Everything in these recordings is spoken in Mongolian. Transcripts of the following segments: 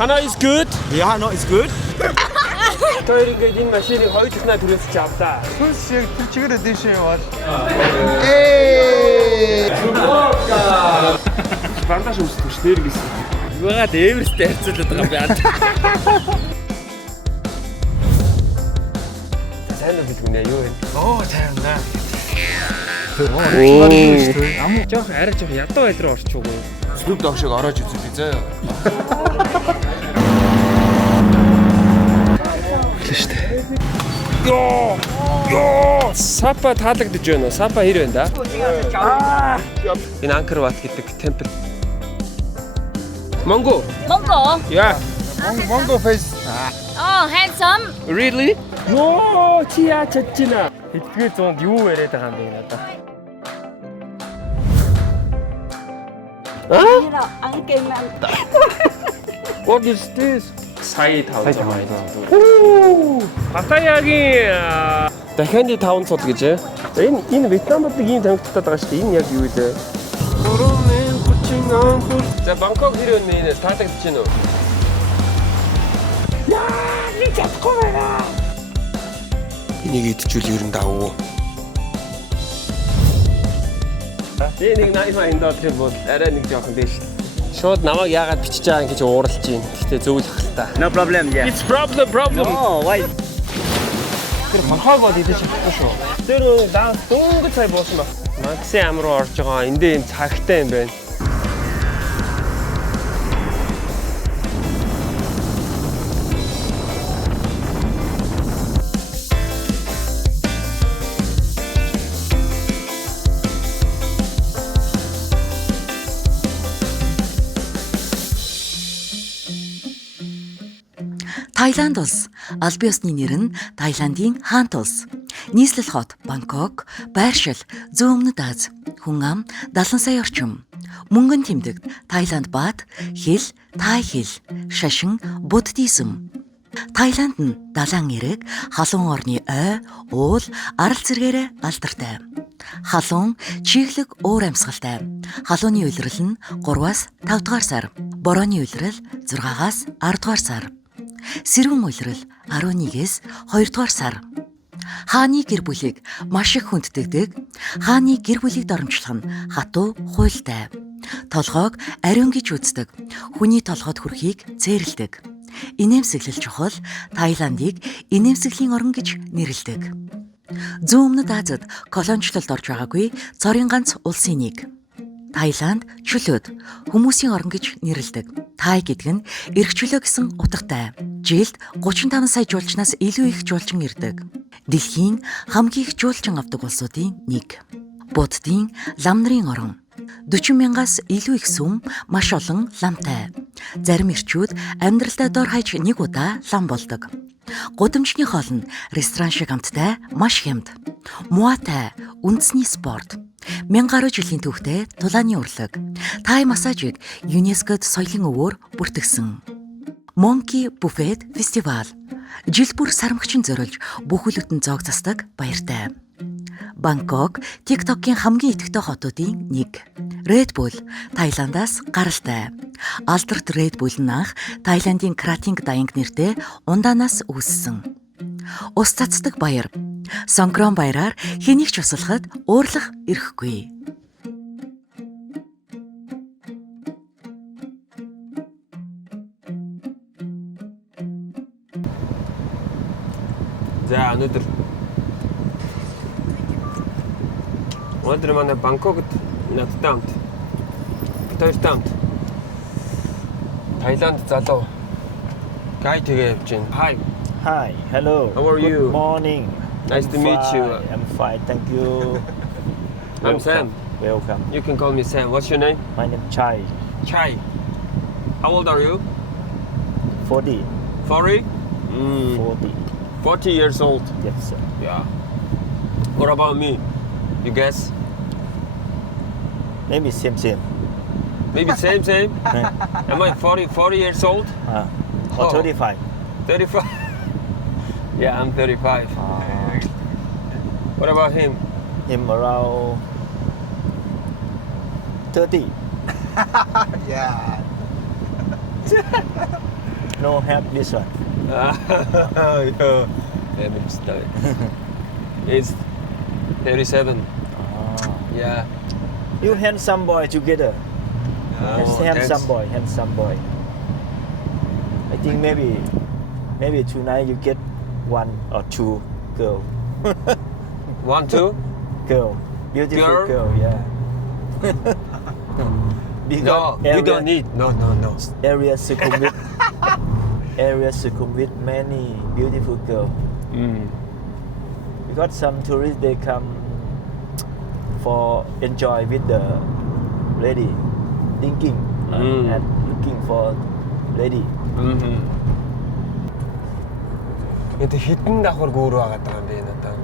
Hana is good. Yeah, no, it's good. Тэр ингээд энэ машиныг 2 туснаа түрээс чи авлаа. Сүнс яг тэр чигээр эдишн яваад. Бандаж өмсдөг ш нэр гэсэн. Юугаад Эвересттэй харьцуулаад байгаа юм бэ? Сайн уу гэдэг нэ юу вэ? Оо, тайвна. Амуу жоох арай жоох ядуу байл руу орчихгүй. Snoop Dogg шиг ороож үзье би заяа. Ёо! Сапа таалагдж байна уу? Сапа хэр байна да? Энэ Angkor Wat гэдэг темпл. Mongo. Yeah. Mongo face. Oh, handsome. Really? Ёо, чи яа чадчихна? Хэдгээр зуунд юу яриад байгаа юм бэ надад? What is this? Сая 500. Паттаягийн дахианы 500 гэж. Энэ Вьетнамд нэг юм тамигдтаад байгаа шүү дээ. Энэ яг юу вэ? За Бангкок хэр өнөө таалагдж байна уу? Яа, нэг чадахгүй байна. Энийг идчихвэл ер нь давуу. Энийг $99 бол арай нэг жоохон дээш. Шууд намайг яагаад бичиж байгаа юм гэж ууралж байна. Гэхдээ зөв л ах л та. No problem, yeah. It's problem. Oh, why? Тэр хорхоог бол идэж чадахгүй шүү. Тэр даа дөнгөж цай буусан ба. Макси ам руу орж байгаа. Эндээ энэ цагтай юм байна. Таиланд улс. Албан ёсны нэр нь Таиландын хаант улс. Нийслэл хот Бангкок, байршил Зүүн өмнөд Аз, хүн ам 70 сая орчим. Мөнгөн тэмдэгт Таиланд баат, хэл Тай хэл, шашин буддизм. Таиланд нь далайн эрэг, халуун орны ой, уул, арал зэргээрээ алдартай. Халуун чиглэг уур амьсгалтай. Халууны улирал нь 3-аас 5 дугаар сар, борооны улирал 6-аас 10 дугаар сар. Сэрүүн улирал 11-ээс 2 дугаар сар. Хааны гэр бүлийг маш их хүнддэг. Хааны гэр бүлийг доромжлох нь хатуу хуультай. Толгойг ариун гэж үздэг. Хүний толгойд хүрэхийг цээрэлдэг. Инээмсэглэл чухал. Таиландыг инээмсэглэлийн орн гэж нэрлэдэг. Зүүн өмнөд Азад колоничлолд орж байгаагүй цорын ганц улсын нэг. Таиланд чөлөөт хүмүүсийн орн гэж нэрлэдэг. Тай гэдэг нь эрх чөлөө гэсэн утгатай. Жилд 35 сая жуулчнаас илүү их жуулчин ирдэг. Дэлхийн хамгийн их жуулчин авдаг улсуудын нэг. Буддийн лам нарын орн. 40 мянгаас илүү их сүм, маш олон ламтай. Зарим эрчүүд амьдралдаа дор хаяж нэг удаа лам болдог. Гудамжны хоол нь ресторан шиг амттай, маш хямд. Муатай үндэсний спорт. 1000 гаруй жилийн түүхтэй тулааны урлаг. Тай массажийг ЮНЕСКОд соёлын өвөөр бүртгэсэн. Monkey Buffet фестивал. Жил бүр сарамгчин зориулж бүхүүлдэн зоог засдаг баяртай. Бангкок TikTok-ийн хамгийн идэвхтэй хотуудын нэг. Red Bull Таиландаас гаралтай. Алдарт Red Bull нь анх Таиландын Krating Daeng нэртэй ундаанаас үүссэн. Ус цацдаг баяр. Сонгрон баяраар хэнийг ч услахад уурлах эрхгүй. За өнөөдөр манай Бангкокт надтай хамт. Хоёртай хамт. Таиланд залуу гайд тэгээ явж байна. Hi. Hi, hello. How are you? Good morning. Nice to meet you. I'm fine, thank you. I'm Sam. Welcome. You can call me Sam. What's your name? My name is Chai. Chai. How old are you? 40. 40? 40. 40 years old. Yes, sir. Yeah. What about me? You guess? Maybe same. Maybe same. Am I 40 years old? Or Oh. 35. 35? Yeah, I'm 35. What about him? Him around 30. Yeah. no have this one. Yeah, start. It's 37. Yeah. You handsome boy together. Yes, handsome boy. I think maybe tonight you get one or two girl. 1, 2? Girl. Beautiful Girl? girl, yeah. No, Because you don't need. No. area Sukhumvit many beautiful girl. Because some tourists they come for enjoy with the lady, thinking and looking for lady. 근데 хитэн давхар гүүрөө агаад байгаа юм бэ надаа.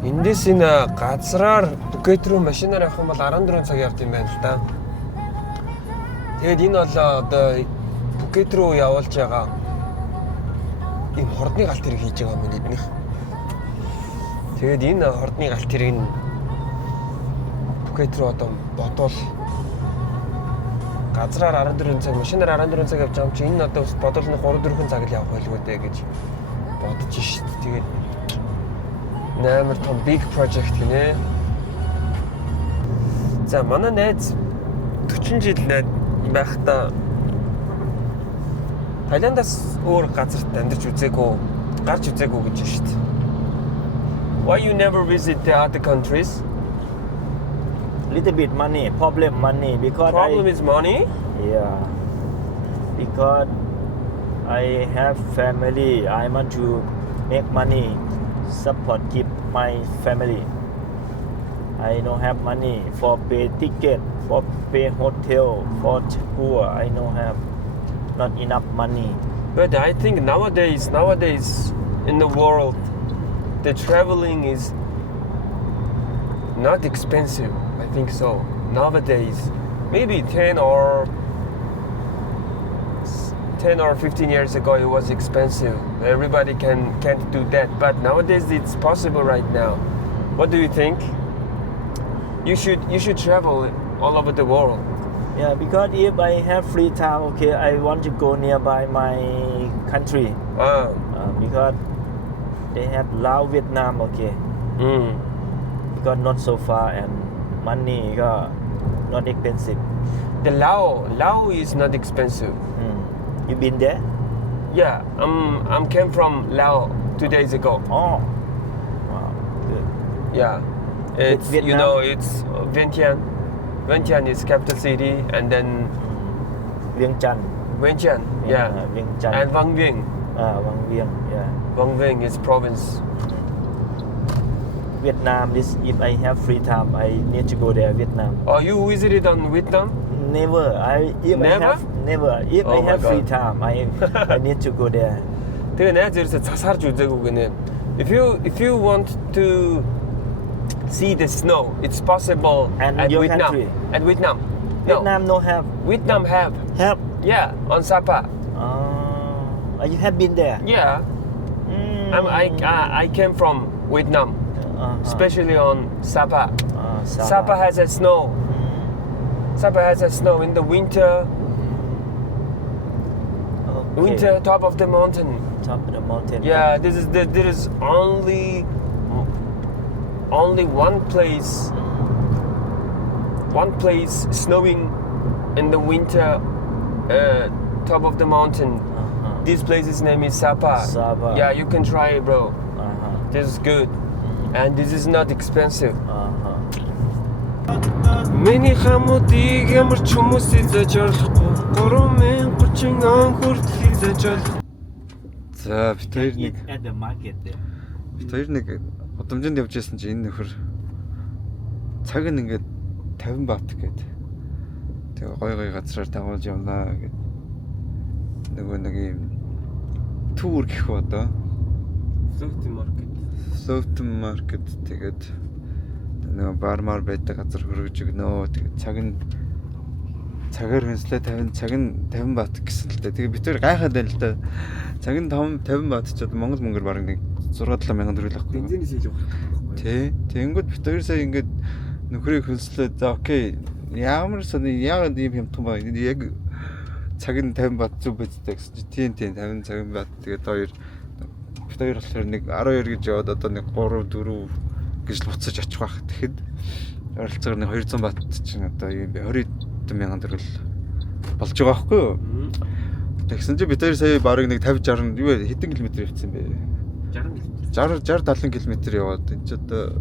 Эндээс энэ газраар Пхукет руу машинаар явах юм бол 14 цаг явд юм байна л да. Тэгээд энэ бол одоо Пхукет руу явуулж байгаа ийм хордны галт хэрэг хийж байгаа юм эднийх. Тэгээд энэ хордны галт хэрэг нь Пхукет руу одоо бодвол газраар 14 цаг, машинаар 14 цаг явж байгаа юм чи энэ одоо бодвол 3-4 цаг л явах байлгүй дээ гэж бодож шít. Тэгээд нэмэр том big project гинэ. За манай найз 40 жил байхдаа Тайландаас өөр газарт амьдарч үзээгүй, гарч үзээгүй гэж байна шүү дээ. Why you never visit the other countries? Little bit money, problem money because Problem is money? Yeah. Because I have family, I want to make money, support keep my family. I don't have money for pay ticket, for pay hotel, for tour. I don't have not enough money. But I think nowadays in the world, the traveling is not expensive. I think so. Nowadays, maybe 10 or 15 years ago it was expensive. Everybody can't do that. But nowadays it's possible right now. What do you think? You should travel all over the world. Yeah, because if I have free time, okay, I want to go nearby my country. Because they have Laos, Vietnam, okay. Because not so far and money not expensive. The Lao is not expensive. You been there? Yeah, I'm came from Laos 2 days ago. Oh, wow, good. Yeah, it's Vietnam? it's Vientiane. Vientiane is capital city, and then Vientiane. Vientiane, yeah, Vientiane. and Vang Vieng. Vang Vieng, yeah. Vang Vieng is province. Vietnam is if I have free time, I need to go there. Vietnam. Oh, you visited on Vietnam? Never. Never. If Oh I my have free God. time, I need to go there. Тэгээ найз ерөөсө засаарч үзээгүй гинэ. If you want to see the snow, it's possible And at your Vietnam. country? At Vietnam. No. Vietnam no have. Vietnam have. Have. Yeah, on Sapa. You have been there. Yeah. I came from Vietnam, especially on Sapa. Sapa has a snow. Sapa has a snow in the winter. Okay. Winter, top of the mountain. Top of the mountain. Yeah, there is only one place snowing in the winter, top of the mountain. This place's name is Sapa. Sapa. Yeah, you can try it, bro. This is good, and this is not expensive. Миний хамуудыг ямар ч хүмүүс хийж олохгүй 3030 он хүртэл хийж олох. За бид хоёр нэг At the market there. бид хоёр нэг гудамжинд явж байсан чи энэ нөхөр цаг нь ингээд 50 бат гээд тэгээ гой газраар дагуулж явнаа гэд нөгөө нэг юм түүр гэх одоо Soft market тэгээд нөгөө бармаар байдаг газар хөргөж өгнөө тэгээд цагаар хүнслээ 50 бат гэсэн л дээ. Тэгээ бид тэр гайхаад байл л да. Цаг нь 50 бат ч одоо Монгол мөнгөөр бараг нэг 6-7 мянган төгрөг л авахгүй. Бензинээс хийж явах. Тий. Тэгэнгүүт бид хоёр сая ингээд нөхрийг хүнслээ. За окей. Ямар сони яг ийм юм том баг. Яг цаг нь 50 бат зүг бидтэй гэсэн чи тийм 50 цагийн бат тэгээд хоёр болохоор нэг 12 гэж яваад одоо нэг 3 4 гэж л буцаж очих байх. Тэгэхэд ойролцоогоор нэг 200 бат чинь одоо юм бэ 20 мянган төгрөг болж байгаа байхгүй юу? Тэгсэн чи бид хоёр сая барыг нэг 50 60 юу вэ хэдэн километр явцсан бэ? 60 70 км яваад энэ ч одоо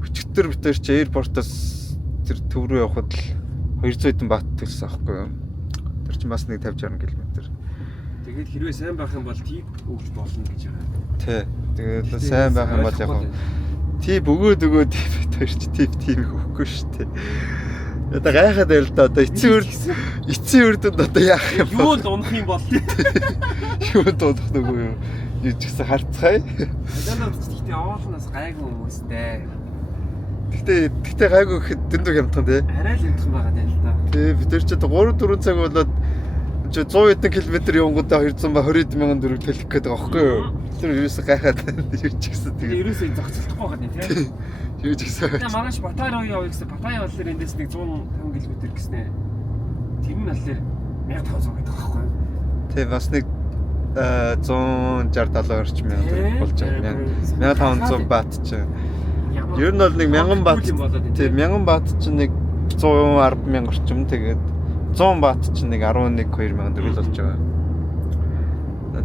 өчигдөр бид хоёр чи аэропортоос тэр төв рүү явхад л 200 хэдэн бат төлсөн аахгүй юу? Тэр чинь бас нэг 50 60 км. Тэгээд хэрвээ сайн байх юм бол тип өгч болно гэж байгаа. Тий. Тэгээд сайн байх юм бол яг тип өгөөд бид хоёр чи тип өгөхгүй шүү дээ. Одоо гайхаад байл да одоо эцсийн үрдэнд одоо яах юм бэ? Юу л унах юм бол Юу дуудах нүгөө юу? Юу ч гэсэн харцгаая. Адилхан гэхдээ оолноос гайгүй хүмүүстэй. Гэхдээ гайгүй гэхэд дэндүү хямдхан тий. Арай л юмдхан байгаа даа л та. Тий бид нар ч одоо 3 4 цаг болоод 100 хэдэн км явгандаа 200 ба 20 мянган төгрөг төлөх гээд байгаа байхгүй юу? Тэр ерөөсөө гайхаад юу ч гэсэн тэгээд ерөөсөө зогцолдохгүй байгаа юм тий. Юу ч гэсэн. Тэгээ маргааш Батай руу явъя гэсэн Батай боллоор эндээс нэг 105 км гэснэ. Тэр нь болохоор 1500 гэдэг байгаа байхгүй юу? Тий бас нэг 160 70 орчим мянган төгрөг болж байгаа. 1500 бат чинь. Ер нь бол нэг 1000 бат. Тий 1000 бат чинь нэг 110 мянга орчим тэгээд 100 бат чинь нэг 11 2 мянган төгрөг болж байгаа.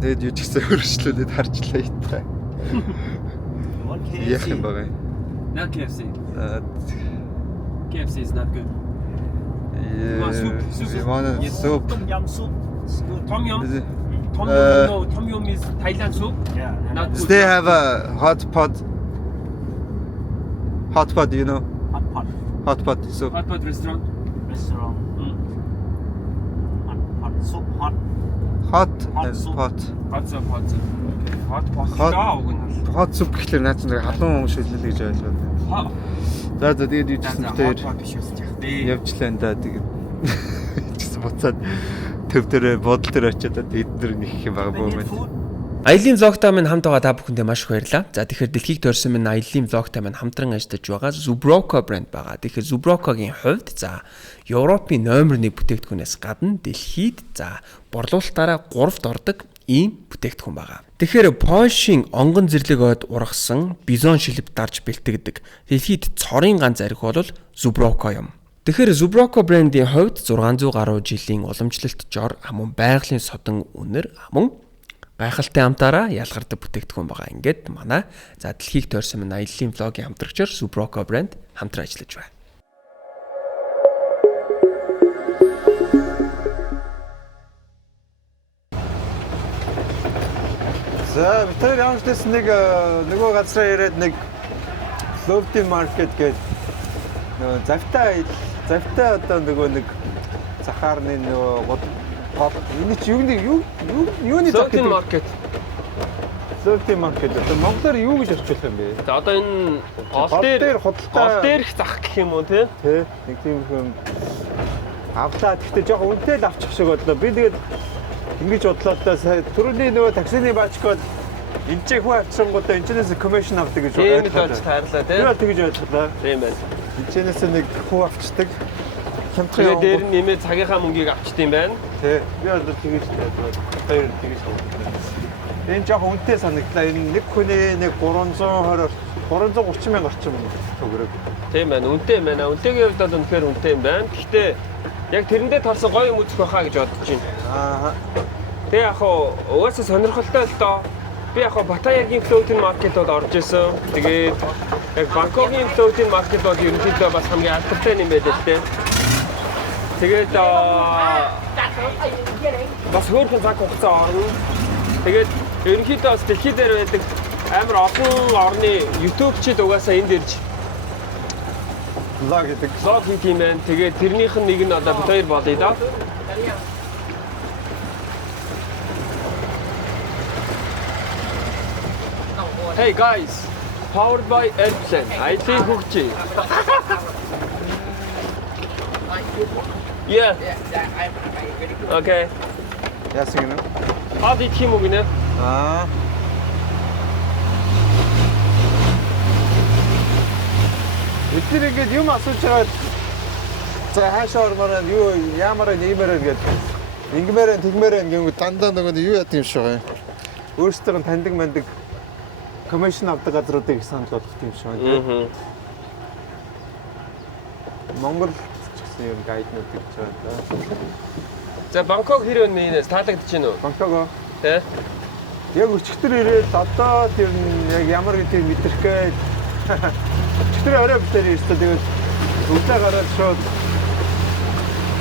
Тэгээд юу ч гэсэн хөршлүүлээд харчлаа итээ. Яах юм бэ? Not KFC. KFC is not good. You want soup? Tom yum soup. It's good. Tom yum. Is it? Tom yum is Thailand soup. Yeah. Not good. They have a hot pot. Hot pot, you know? Hot pot Hot pot soup. Hot pot restaurant. restaurant. Hot soup. Hot. Hot Hot and soup. pot. Hot soup. Okay. Hot pot. Hot- Даа уг нь. Hot soup гэхэлэр наад чинь халуун шилжил гэж ойлгоод. Хаа. За тэгээд юу ч гэсэн Hot тэр pot биш үсэж яах дээ. явжлаа энэ да тэгээд чигсэн буцаад төв дээр бодол дээр очиод эдгээр нэг их юм байгаа They need бөөмэй. food. Аяллийн влогтой минь хамт байгаа та бүхэндээ маш их баярлалаа. За тэгэхээр дэлхийг төрсөн минь аяллийн влогтой минь хамтран ажиллаж байгаа Zubroco брэнд байгаа. Тэгэхээр Zubroco-гийн хувьд за Европын номер 1 бүтээгдэхүүнээс гадна дэлхийд за борлуулалтаараа 3-т ордог ийм бүтээгдэхүүн байгаа. Тэгэхээр Польшийн онгон зэрлэг ойд ургасан бизон шилб дарж бэлтгэдэг дэлхийд цорын ганц архи бол Zubroco юм. Тэгэхээр Zubroco брендийн хувьд 600 гаруй жилийн уламжлалт жор амун байгалийн содон үнэр амун гайхалтай амтаараа ялгардаг бүтээгдэхүүн байгаа. Ингээд манай за дэлхийг тойрсон минь аяллийн влогийн хамтрагчаар Zubroco брэнд хамтран ажиллаж байна. За бид тэр ямар ч дэс нэг нөгөө газраа ирээд нэг Floating Market гэдэг нөгөө завтай одоо нөгөө нэг захаарны нөгөө энэ чи юуны Floating market. Floating Market одоо монголоор юу гэж орчуулах юм бэ? За одоо энэ Гол гол дээр худалдаа гол дээрх зах гэх юм уу те? тий нэг тийм юм авлаа гэхдээ жоохон үнэтэй л авчих шиг бодлоо. Би тэгээд ингэж бодлоо та түрүүний нөгөө таксины баачкод энэ ч хүү авчирнгуудаа энэчнээс commission авдаг гэж Тийм л болж таарлаа те. Би бол тэгж ойлголоо. Тийм байна. Энэчнээс нэг хүү авчдаг. Хямтрын Тэгээ дээр нь нэмээд цагийнхаа мөнгийг авчт юм байна. тий. Би бол тэгж хоёр тэгж энэ жоохон үнэтэй санагдлаа. Энэ нэг хүний нэг 330 мянга орчим төгрөг. Тийм байна. Үнэтэй юм байна. Үнэтэйгийн хувьд бол үнэхээр үнэтэй юм байна. Гэхдээ яг тэрэндээ тарсан гоё юм үзэх байхаа гэж бодож байна. Аа. Тэг яг хоо угаасаа сонирхолтой л доо. Би яг хоо Батаягийн Floating Market-д орж исэн. Тэгээд яг Бангкокийн Floating Market бол ерөнхийдөө бас хамгийн алдартай юм байдаг л дээ. Тэгээд бас хөөрхөн цаг хугацаа орно. Тэгээд ерөнхийдөө бас дэлхий дээр байдаг амар олон орны YouTube-чид угаасаа энд ирж Лаг гэдэг. влог хийх юм байна. Тэгээд тэрнийх нь нэг нь одоо бид хоёр болъё да. Hey guys, powered by Airplane. I think Hukchi. Yeah. Okay. Яасан гэнэ? Хаад идэх юм уу гинэ? Аа. Бид ингэж юм асууж байгаа. За хаашаа ормоор юу ямар нэмэрэр гэдэг. Ингэмээрэн тэгмээрэн гингүү дандаа нөгөө юу яд юм шиг байна. Өөрсдөө таньдаг мандаг commission авдаг газруудыг санал болгох юм шиг байна. Монгол ч гэсэн юм гайднууд гэж байна. За Бангкок хэр өнө энэ таалагдж байна уу? Бангкок Тэ? яг өчигдөр ирээд одоо тэр нь яг ямар гэдэг мэдрэхгээ өчигдөр орой битэр ирсэн. Тэгээд өглөө гараад шууд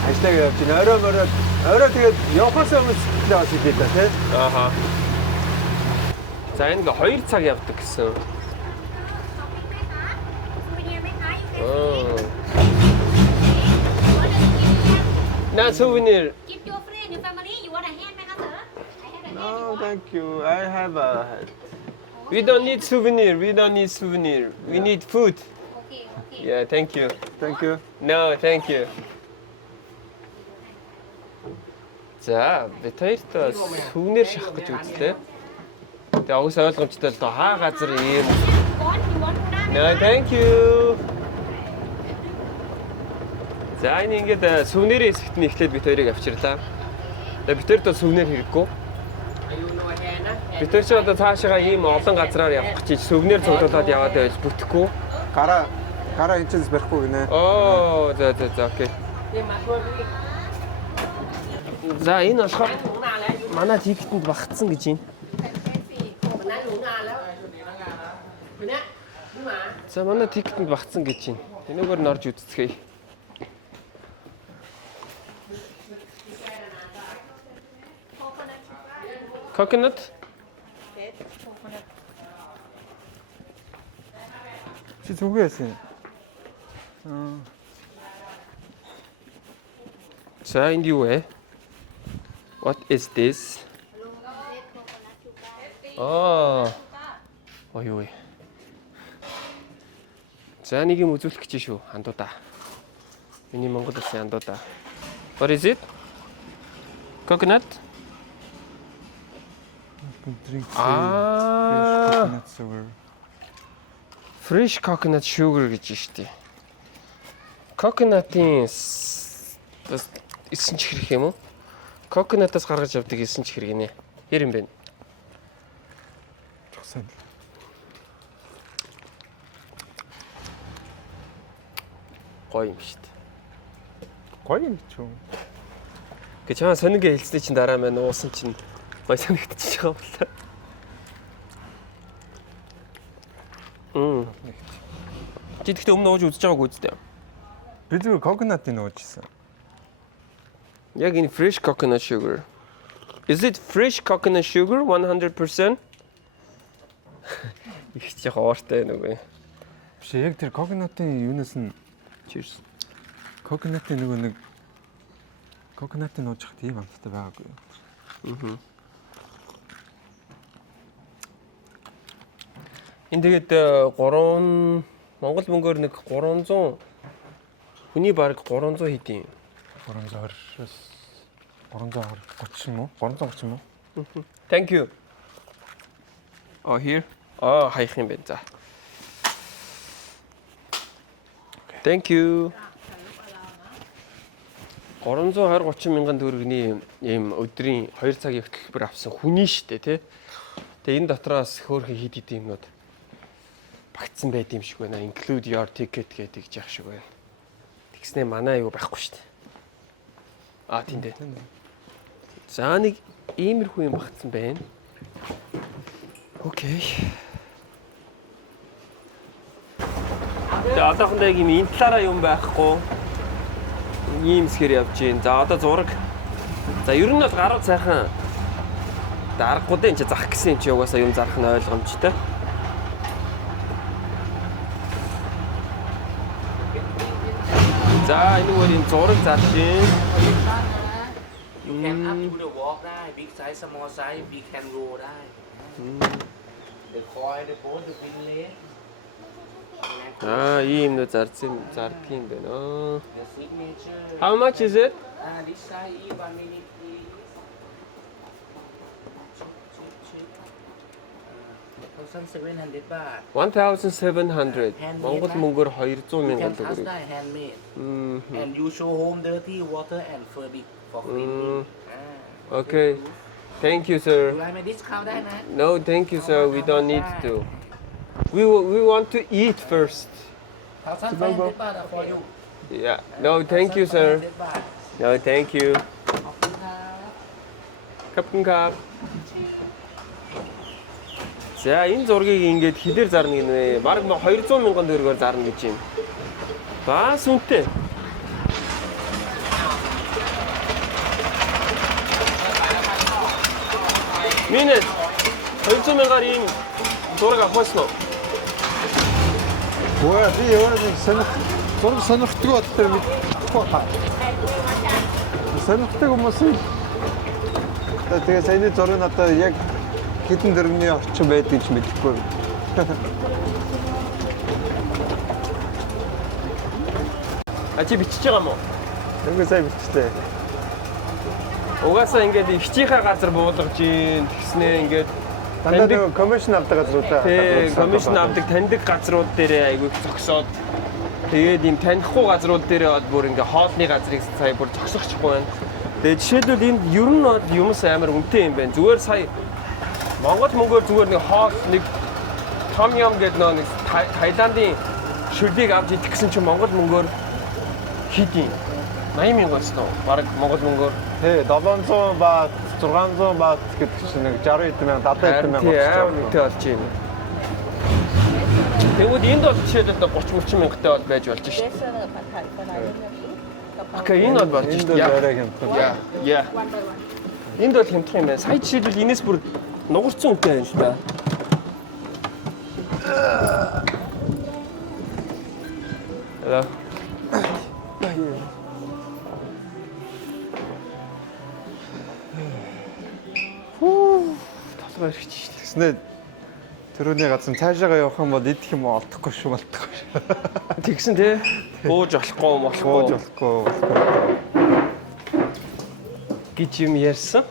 ажлаа явж байна. Орой тэгээд явахаас өмнө сэтгэлээ бас хэлээ та тий. Ааха. За энэ 2 цаг явдаг гэсэн. На souvenir. Give your friend, your family, you want a handbag, sir? I have a No, thank you. I have a We don't need souvenir. We need food. Okay, okay. Yeah, thank you. thank you. No, thank you. За, бид хоёрт souvenir шахах гэж үзлээ. Тэгээ уус ойлгомжтой л доо хаа газар ийм. You want to No, thank you. За, энэ ингээд souvenir хэсэгт нь эхлээд бид хоёрыг авчирлаа. Тэгээ бид хоёрт souvenir хэрэггүй. Бид хоёр ч одоо цаашаа ийм олон газраар явах гэж souvenir цуглуулад яваад байж бүтэхгүй. Гараа энэ ч барихгүй гинэ. Оо, за окей. За, энэ болохоор манай тикетэнд багтсан гэж юм. За, манай тикетэнд багтсан гэж юм. Энэгээр нь орж үзцгээе. Coconut? Чи зүгээс юм. За, энд юу вэ? What is this? Ой. За, нэг юм үзүүлэх гэж шүү. Андуудаа. Миний Монгол улсын андуудаа. What is it? Coconut? Drink Ah, sugar. fresh coconut sugar гэж штий. Coconut-ийн эсэн чихрэх юм уу? Coconut-аас гаргаж авдаг эсэн чихэр гинэ. Хэр юм бэ? Тусаа. Гоё юм штий. Гоё юм ч юм. Гэж чамаа сонингээ хэлснээр чинь дараа маань уусан чинь гоё санагдчихж байгаа боллоо. Чи тэгтээ өмнө ууж үзэж байгаагүй үстэй. Би зүгээр coconut-ыг уужсэн. Яг энэ fresh coconut sugar. Is it fresh coconut sugar 100%? Их ч яг ууртай нөгөө. Биш яг тэр coconut-ын юунаас нь Cheers. coconut-ын нөгөө нэг coconut-ыг ууж хат ийм амттай байгаагүй. Энд тэгээд 3 Монгол мөнгөөр нэг 300 хүний бараг 300 хэдийн. 320-оос 330 юм уу? 330 юм уу? Thank you. Oh here. Хаях юм бэ. За. Thank you. 320-30 мянган төгрөгийн ийм өдрийн 2 цагийн хөтөлбөр авсан хүний штэ тий. Тэгээ энэ дотроос хөөрхөн хид хид юмнууд багтсан байд юм шиг байна. Include your ticket гэдэг яах шиг байна. Тэгснээ манай аюу байхгүй штэ. Тийм дээ. За нэг иймэрхүү юм багтсан байна. Окей. За одоохондоо яг энэ талаараа юм байхгүй. Ийм хэсгээр явж гин. За одоо зураг. За ер нь бол гарууд сайхан дарахгүй дээ. Энд чи зах гэсэн юм чи угаасаа юм зарах нь ойлгомжтой. За энэ үеийн зураг зарж гин. You can up to the walk ได้ big size small size we can roll ได้ The coil the boat the pin leg Ийм нөө зардсан зарддаг юм байна. the signature How much is it? this size is 1 minute please 1,700 baht. 1,700. Монгол мөнгөөр 200,000 You can төгрөг. touch that handmade. Мм. And you show home dirty water and fabric for cleaning. Okay. Thank you, sir. You like my discount that, man? No, thank you, sir. We don't need to. We want to eat first. 1,500 baht for you. Yeah. No, thank you, sir. 1,500 baht. No, thank you. ขอบคุณครับ Капкап. За, энэ зургийг ингээд хилээр зарна гинэ. Бараг 200,000 төгрөгөөр зарна гэж юм. Бас үнэтэй. Минэс 200,000-аар ийм зураг авсан уу? Өө би өөрөө нэг зураг сонирхдаг бодлоо мэдхгүй байна. Сонирхдаг хүмүүс тэгээ саяны зураг нь одоо яг хэдэн дөрөвний орчин байдгийг ч мэдэхгүй. А чи бичиж байгаа юм уу? Үгүй сайн бичтэй. Угаасаа ингээд ихчийнхаа газар буулгаж ийн тэгснээ ингээд Дандаа нэг комисшн авдаг газруудаа. тий комисшн авдаг таньдаг газрууд дээрээ айгүй их зогсоод тэгээд ийм танихгүй газрууд дээрээ бол бүр ингээд хоолны газрыг сая бүр зогсохгүй байна. Тэгээд жишээлбэл энд ер нь бол юмс амар үнэтэй юм байна. Зүгээр сая Монгол мөнгөөр зүгээр нэг хоол нэг том юм гэдэг нэг Таиландын шүлгийг авч идэх гэсэн чинь Монгол мөнгөөр хийдیں۔ 80,000 болсноо. Бараг Монгол мөнгөөр Тий 700 баат 600 баат гэдэг чинь нэг 60 хэдэн мянга 70 хэдэн мянга амар үнэтэй болж байна. Тэгвэл энд бол жишээлбэл 30-40 мянгаттай бол байж болж шít. Окей, энэ бол болж шít. Арай хямдхан. Яа. Энд бол хямдхан юм байна. Сая жишээлбэл энэс бүр нугарсан үнэтэй байна л да. Hello. Толгой ирж шít. Тэснэ төрөний газар цаашаага явах юм бол идэх юм олдохгүй шүү болтохгүй шүү. Тэгсэн тий. Бууж болохгүй Бууж болохгүй болохгүй. гэж юм ярьсан.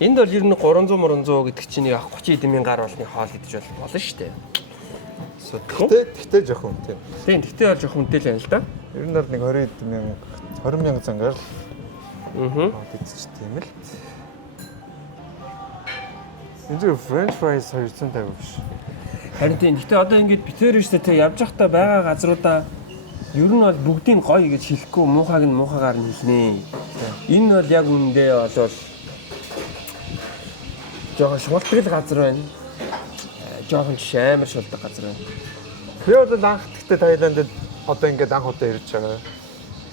Энд бол ер нь 300 гэдэг чинь яг 30 эдэн мянган гар болны хоол идэж болно шүү дээ. Тэгтээ жоох үнэтэй. Тийм, тэгтээ бол жоох үнэтэй л байна л да. Ер нь бол нэг 20 хэдэн мянга 20 мянга зангаар л Аа. идэж тийм л. Энэ зөв French fries 250 биш. Харин тийм. Гэтэ одоо ингээд битээр штэ тэг явж байхдаа байгаа газруудаа ер нь бол бүгдийг гоё гэж хэлэхгүй муухайг нь муухайгаар нь хэлнэ. Энэ бол яг үнэндээ болол жоохон шултгал газар байна. Жоохон амар шулдаг газар байна. Би бол анх тэгтээ Таиландд одоо ингээд анх удаа ирж байгаа.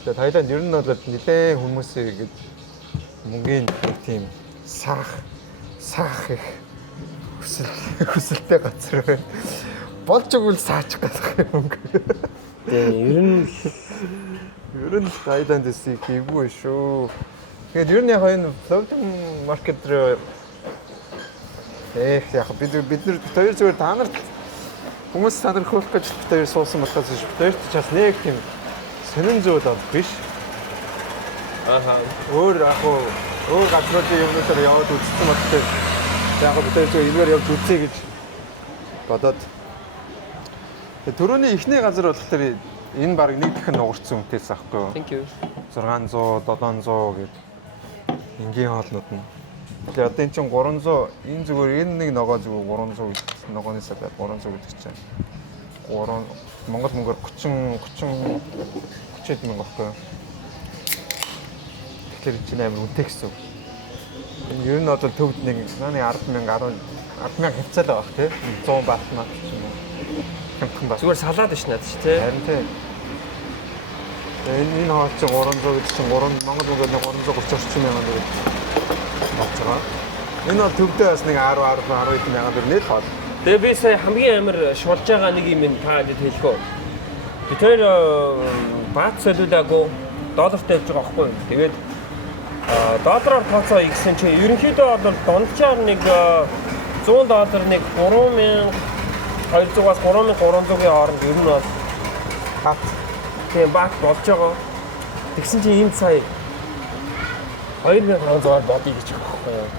Тэгээ Таиланд ер нь бол нэлээд хүмүүсийн ингээд мөнгөний нэг тийм саах их хүсэлтэй газар байна. Болж игэл саачих гэдэг мөнгө. Тийм, Ер нь Таиланд эсийг хийгүй шүү. Тэгээд ер нь яг энэ floating market руу яг бид хоёр зүгээр та нарт хүмүүс санархуулах гэж бид хоёр суусан болохоос биш. Бид хоёрт ч бас нэг тийм сонин зүйл бол биш. Аха. Өөр газруудын юмнуудаар яваад үзсэн бодтой. Яг бид хоёр зүгээр энэгээр явж үзье гэж бодоод. Төрөний ихний газар болохоор энэ баг нэг дахин нугарсан үнэтэйс аахгүй юу? Thank you. 600, 700 гэд энгийн хоолнууд нь. Тэгээ одоо эн чинь 300 энэ зүгээр энэ нэг ногоо зүгээр 300 гэдэг ногооноос аваад 300 гэдэг чинь 3 Монгол мөнгөөр 30 мянга байхгүй юу? Тэгэхээр энэ чинь амар үнэтэй гэсэн. Энэ ер нь бол төвд нэг 10 мянга хэмцэл байгаа тий 100 баат маа ч юм уу. Хэмтхэн бас. Зүгээр салаад ш надад ч тий. Харин тий. Энэ хоол чи 300 гэдэг чинь Монгол мөнгөөр 330 орчим мянган төгрөг болж байгаа. Энэ бол төвдөө бас нэг 10 мянган төгрөг нийт хоол. Тэгээ би сая хамгийн амар шулж байгаа нэг юм таад хэлэх үү. Бид хоёр баат солиулаагүй доллартай явж байгаа байхгүй юу. Тэгээд доллараар тооцоо гэсэн чинь ерөнхийдөө бол дунджаар нэг $100 нэг 3,200-аас 3,300-ийн хооронд ер нь бол баат тийм баат болж байгаа. Тэгсэн чинь энд сая 2,500-аар бодъё гэж байгаа байхгүй юу.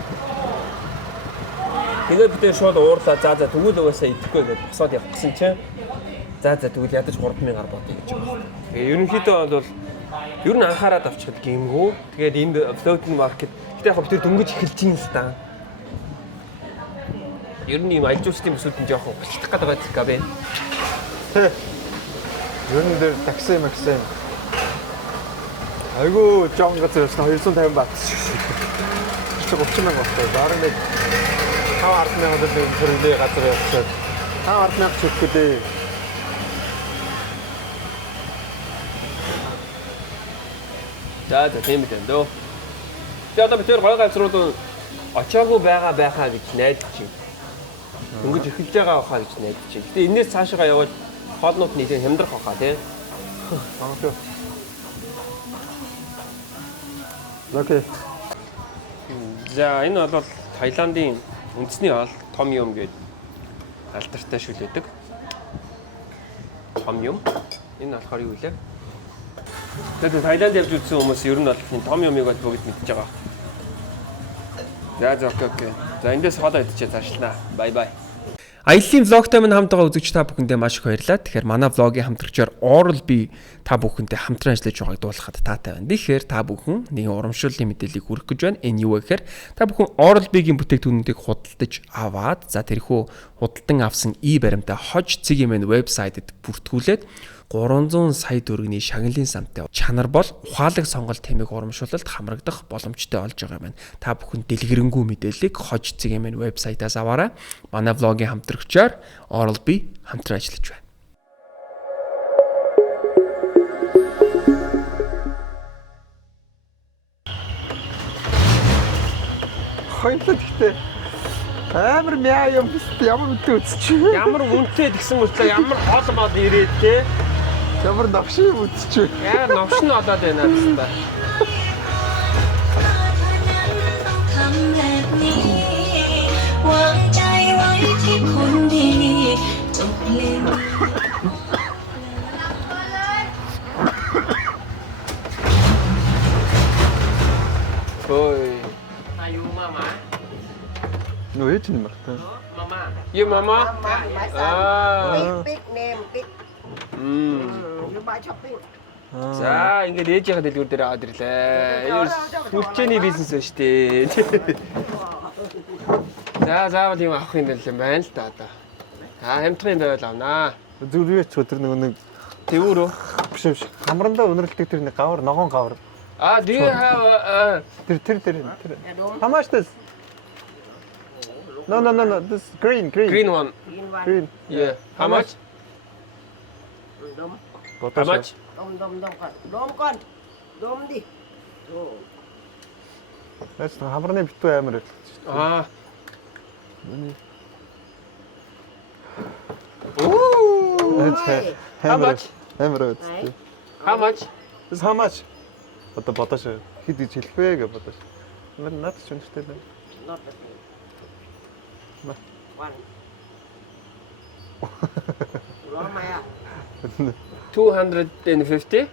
Тэгээд бид шууд уурлаа. За тэгвэл угаасаа идэхгүй гэж босоод явах гэсэн чинь за тэгвэл ядаж 3000-аар бодъё гэж байна. Тэгээд ерөнхийдөө бол ер нь анхаарал авчихад гэмгүү. Тэгээд энд floating market гэдэг яг бид дөнгөж эхэлж юм л та. Ер нь юм аялжуулалтын бүсүүд нь жоохон болчих гээд байгаа зэрэг байна. Ер нь дээр такси максим. Айгу жоон газар өснө 250 бат. Чи 30,000 болтой. Бараг нэг 5-10,000 төгрөг төрөлөө газар явчихад 5-10,000 ч өгөхгүй дээ. За тийм үү дөө. Тэгээд одоо бид гой газрууд очоогүй байхаа гэж найдаж байна. Дөнгөж эхэлж байгаа бахаа гэж найдаж байна. Гэтэ энэс цаашаа яваад хоолнууд нийлээ хямдрах бахаа тий. Амтё. Окей. За энэ бол Таиландын үндэсний хоол том юм гээд алдартай шүлээдэг. Том юм. Энэ болохоор юу вэ? Тэгээд Таиланд явж үзсэн хүмүүс ер нь бол энэ том юмыг бол бүгд мэдж байгаа. За окей. За эндээс хоолоо идчихээ цаашлаа. Бай бай. Аяллаа влогтой минь хамт байгаа үзэгч та бүхэндээ маш их баярлалаа. Тэгэхээр манай влогийн хамтрагчаар Oral-B та бүхэндээ хамтран ажиллаж байгааг дуулахад таатай байна. Тэгэхээр та бүхэн нэгэн урамшууллын мэдээллийг хүргэх гэж байна. Энэ юу вэ гэхээр та бүхэн Oral-B-гийн бүтээгдэхүүнүүдийг худалдаж аваад за тэрхүү худалдан авсан баримтаа хож цэгийн мэн вебсайтэд бүртгүүлээд 300 сая төгрөгийн шагналын самтай чанар бол ухаалаг сонголт тэмээг урамшуулалт хамрагдах боломжтой болж байгаа юм байна. Та бүхэн дэлгэрэнгүй мэдээллийг хож цэгийн мэн вебсайтаас аваарай. Манай влогийн хамтрагчаар Oral-B хамтран ажиллаж байна. Хоёулаа гэхдээ амар мяа юм биш ямар үнэтэй үзчих. Ямар үнэтэй гэсэн мөртлөө ямар хоол мод ирээд те. Ямар навшиг үзчих. Яа новш нь болоод байна гэсэн. ทำแบบนี้วางใจไว้ที่คนดีจบเล่น Ой. Аю мама. Нөө ээж нь мартай. Мама. You mama? Аа. Big name, big. You buy shopping. За ингээд ээжийнхээ дэлгүүр дээр аваад ирлээ. Юу сүлжээний бизнес байна шүү дээ. За заавал юм авах юм байна л да одоо. Хамтран байвал авнаа. Зүрхээч өдөр нэг Тэвүүр үү? биш. Хамрандаа өнөрлөдөг тэр нэг гавар, ногоон гавар. Do you have Тэр. How much this? No. This green. green one? Green. Yeah. How much? How much? Đom con. Đom đi. That's хамраны битүү амар. Аа. How much? Амар. How much? This how much? Одоо бодоош хэд гэж хэлэх вэ гэж бодоош. Наад ч үнэтэй байна. Not the same. One. Rõ mày à? 250?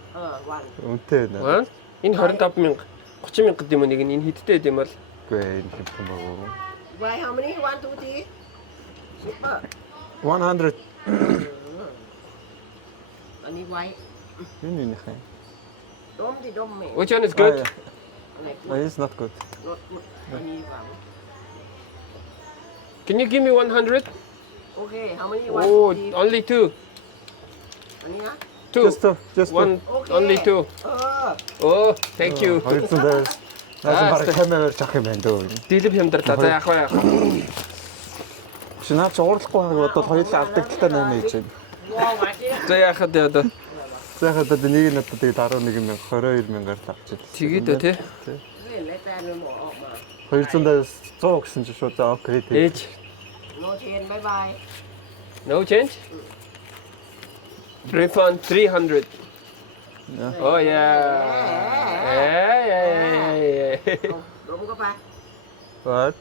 One. Үнэтэй байна. Энэ 25,000 30,000 гэдэг юм нэг энэ хиттэй юм бол Үгүй энэ хэвхэн баг. Why how many? 1, 2, 3. Super. 100. Ani white. Энэ нөхөө. Đom thì đom mẹ. which one is good? It's not good. Not good. Ani vào. Can you give me 100? Okay, how many? 1, Oh, 2, 3. only 2. Ani á? 2. Just One, Okay. only 2. Oh, thank you. Хоёрсан дээр. Наас баг камераар чах юм байна дөө. Дилэв хямдарлаа. За яах вэ? Чи наач уурлахгүй байгааг бодоод хоёулаа алдагдaltaа нэмэ гэж байна. Ngon quá chứ. За яахад одоо Зайхад одоо нэг нь одоо тэгээд 11,000 22,000-аар авчихлаа. тэгээд тий. Cái lấy ra nó bỏ mà. 200-аас 100 гэсэн чинь шууд за окей тий. Ээж. No change, bye bye. No change? Refund 300. Oh yeah. Yeah. Đúng không ba? What?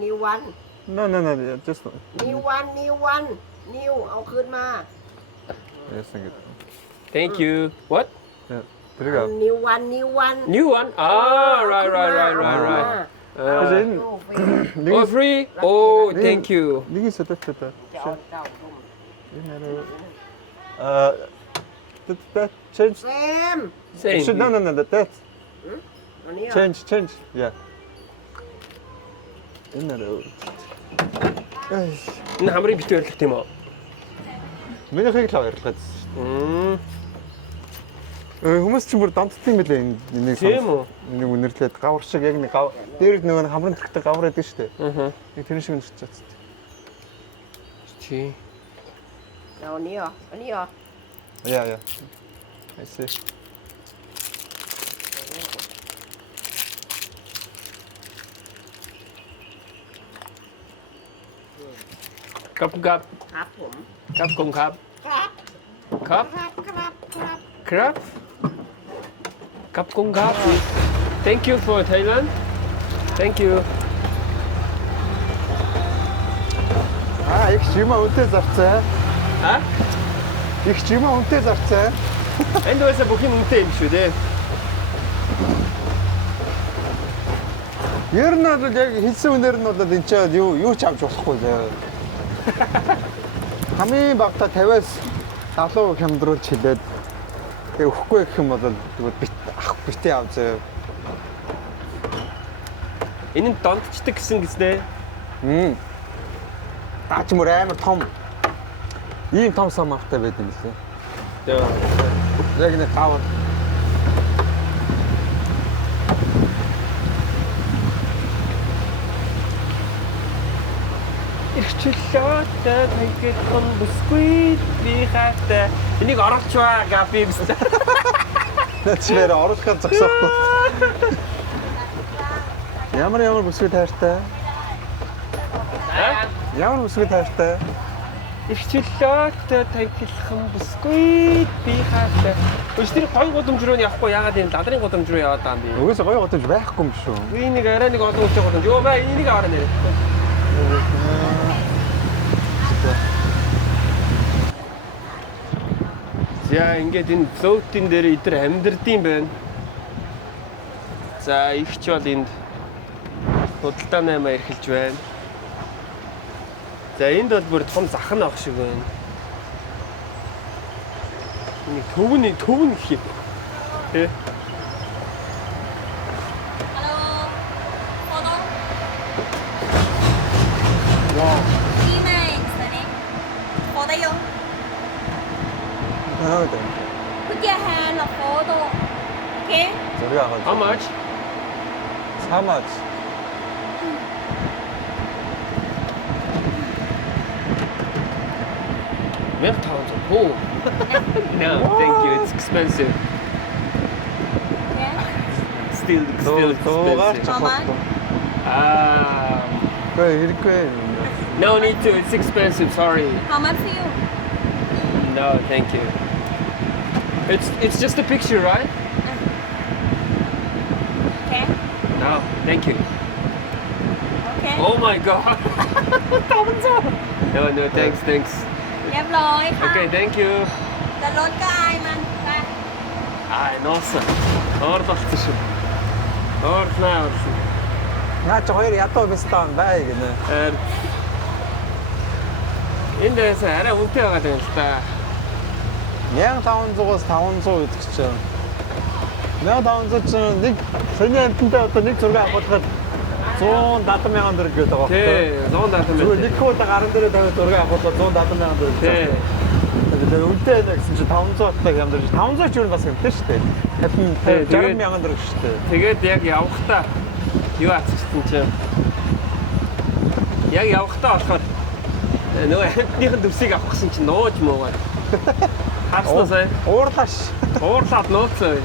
New one. No, just New one. New,เอาคืนมา Yes, thank you. Thank you. What? There you go. New one. New one? Ah, right. энэ Oh, free? Oh, thank you. нэг солиотой. That change. Sam. Same. No, that. Ania. Change. Yeah. Энэ нэр. Энэ хамрын бит барилах тийм үү? Миний хийг л баярлах гэсэн. Хүмүүс ч бүр донтдсон юм байлээ энэ Тийм үү? нэг үнэрлээд гавар шиг яг нэг дээр нөгөө хамрын төрхтэй гавар байдаг шүү дээ. Аа. Яг тэр шиг үнэрч чадсан. Чи. Ania. Yeah. I see. Cup. ครับผม Cup cùng cup. ครับ Cup. Crab. Cup cùng cup. Thank you for Thailand. Thank you. Их чимээ үнтэй зарцаа. А? Их чимээ үнтэй зарцаа. Энд уусаа бүх юм үнэтэй юм шүү дээ. Ер нь бол яг хэлсэн үнээр нь бол энэ ч юу ч авч болохгүй заа. Хамгийн багтаа 50-аас 70% хямдруулж хилээд тэгээ өхгүй гэх юм бол тэгвэл битээ авч заа. Энэ нь донтчдаг гэсэн гэснэ. Даач мөр амар том. Ийм том сам автай байд юм лээ. Яг нэг тавар. Ирчлөөтэй тэгээд хон бисквит би хаатай. Энийг оруулчваа гапи биз. Начрээр оруулахаар зогсоохгүй. Ямар бүсгүй таартай. Ямар бүсгүй таартай. Ирчлөөтэй тэгээд хон бисквит би хаатай. Өч тэр гоё гудамж руу явахгүй яагаад энэ дадрын гудамж руу яваад байгаа юм бэ? Угсаа гоё годомж байхгүй юм шүү. Энийг арай нэг олон үстэй гудамж. Йоо бай энийг аваарай нэрээ. За ингээд энэ флоутын дээр идэр амьдрдсан байна. За ихч бол энд худалдаа 8 эрхэлж байна. За энд бол бүр том захын авах шиг байна. Нэг төвн гэх юм. Тэ. Hello. Photo. Put your hand on photo. Okay? 저리 가가지고. How much? How much? Oh. No, thank you. It's expensive. Yeah. Still expensive. How much? 그래 이렇게. No need to. It's expensive. Sorry. How much for you? No, thank you. It's just a picture, right? Okay. No, thank you. Okay. Oh my god. No, thanks. เรียบร้อยค่ะ Okay, thank you. แต่รถก็อายมันไป Ноосоо. Ордолцсон шүү. Орнаа. 나저 хоёр ядуу бистан бай гинэ. Энэ дэс арай үнэтэй байгаа юм л та. 1500-аас 500 гэдэг чинь. 1500 чинь нэг сони амттай одоо нэг зураг авахад 170,000 төгрөг гэдэг байгаа Тий, байхгүй. 170,000. Зүгээр нэг код гарын дээр тавиад зураг авахад 170,000 төгрөг. Тий. Тэгээд үнэтэй гэсэн чинь 500-тай хямдэрч 500 ч юу бас үнэтэй шүү дээ. 60,000 төгрөг шүү дээ. Тэгээд яг явахдаа юу ацчихсан чинь яг явахдаа болохоор нөгөө хамтныхын дүрсийг авах гэсэн чинь нууж муугаад харснаа сая уурлаад нууцсан.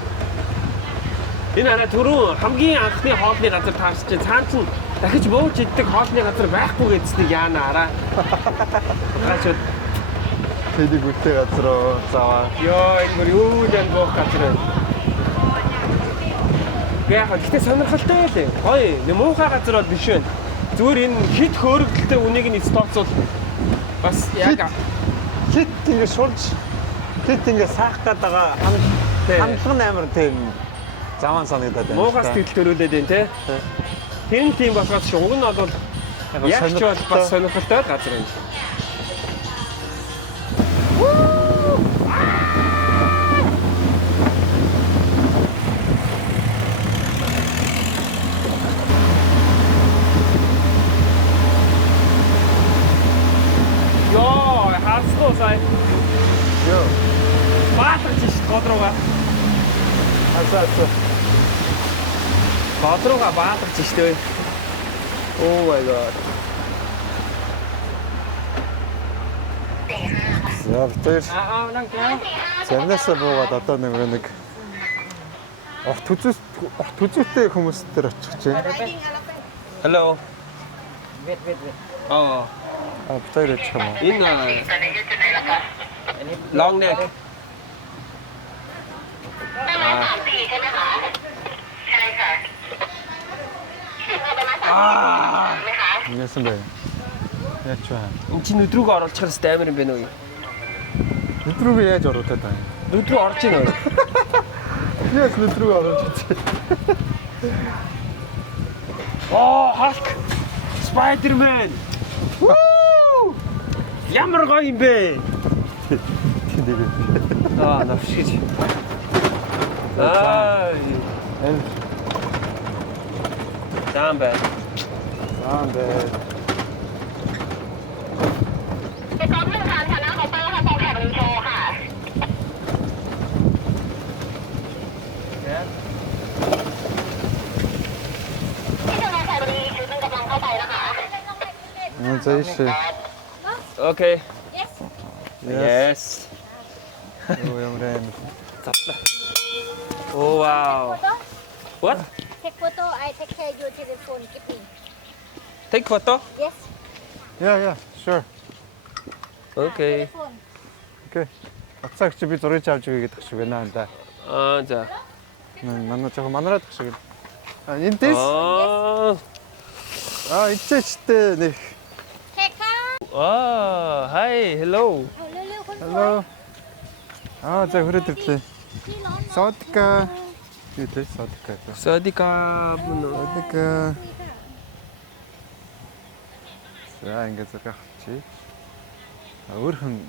Энэ арай түрүүн хамгийн анхны хоолны газар таарч чинь цаан чинь дахиж мууж иддэг хоолны газар байхгүй гэдснийг яана араа. Гачууд тэдэг үтэй газар заваа. ёо энэ бүр юу л бох газар. Яг гэхдээ сонирхолтой байлээ. Гоё. Нэг муухай газар бол биш байна. Зүгээр энэ хит хөөргөлтэй үнийг нь тооцвол бас яг хит ингэ шулж хит ингэ саах гээд байгаа хандлага амар тийм заван санагдаад байна. муухай сэтгэл төрүүлээд байна те. Тэр тийм болохоос уг нь бол ягч бол бас сонирхолтой газар юм. Йоо, хааслуу сая. Йоо. Баатарч ш годрууга. Асаа. Годрууга баатарч штэ. Oh my god. За битэр Нang каа. зарнасаа буугаад одоо нэг урт үзүүтэй хүмүүс төр очих чинь. Hello. Oh, Битэр очих юм уу? in long neck. Яасан бэ? Яач вэ? Энд чинь өдрөг оруулчих хэвээр амар юм байна уу? Өдрөөгөө яаж оруулаад байна? Өдрөг орж ийн үү? Яаж өдрөөгөө оруулж чи? Oh, Hulk. Spider-Man. Woo! Ямар гоё юм бэ? Навшиж. Дамбэ. Okay. Yes. Oh wow. What? Take photo, I take care your telephone. Give me. Take photo? Yes. Yeah, sure. Okay. Telephone. Okay.Ацаагч би зургийг авч өгье гэдэг шиг байна да. За. Манай жоохон манараад гэх шиг. Энэ дэс. Ичээчтэй нэг. Take her. Hi, hello. Hello. За хүрээд ирлээ. Содка. Юу содка. Садика буно. Содка. За ингэ зураг авчи. Өөрхөн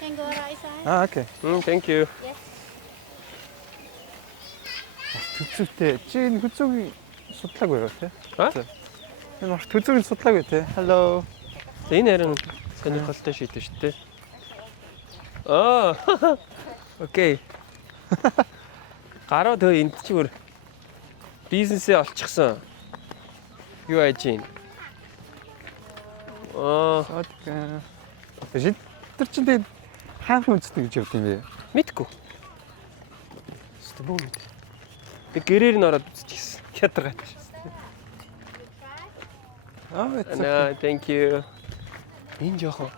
Can go right side. окей. Thank you. Yes. төцөвтэй. Чи энэ хөцөөг судлаагүй юу те? Энэ төцөөг судлаагүй те. Hello. Энэ харин сонирхолтой шийдэж шүү дээ. Окей. Гараа төө энд чи бүр бизнесээ олчихсан. Юу айж ийн? Содка. Жид тэр чинь тэгээд хаанх үндэстэй гэж явд юм бэ? Мэдгүй. Стабуу мэд. Би гэрээр нь ороод үзчихсэн. Хятад гайч. Thank you. Энэ жоохон.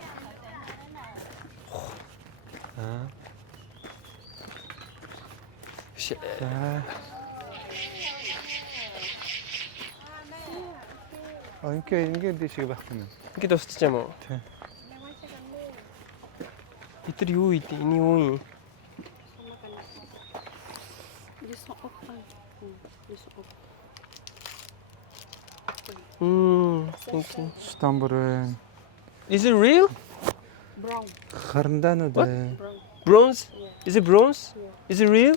Ингээд дэшиг байх юм. Ингээд дуусчих юм уу? Тийм. Итэр юу ийд? Энэ юу юм? Thank you. Стамбур. Is it real? Brown. Харандаанууд байна. Bronze? Is it bronze? Is it real?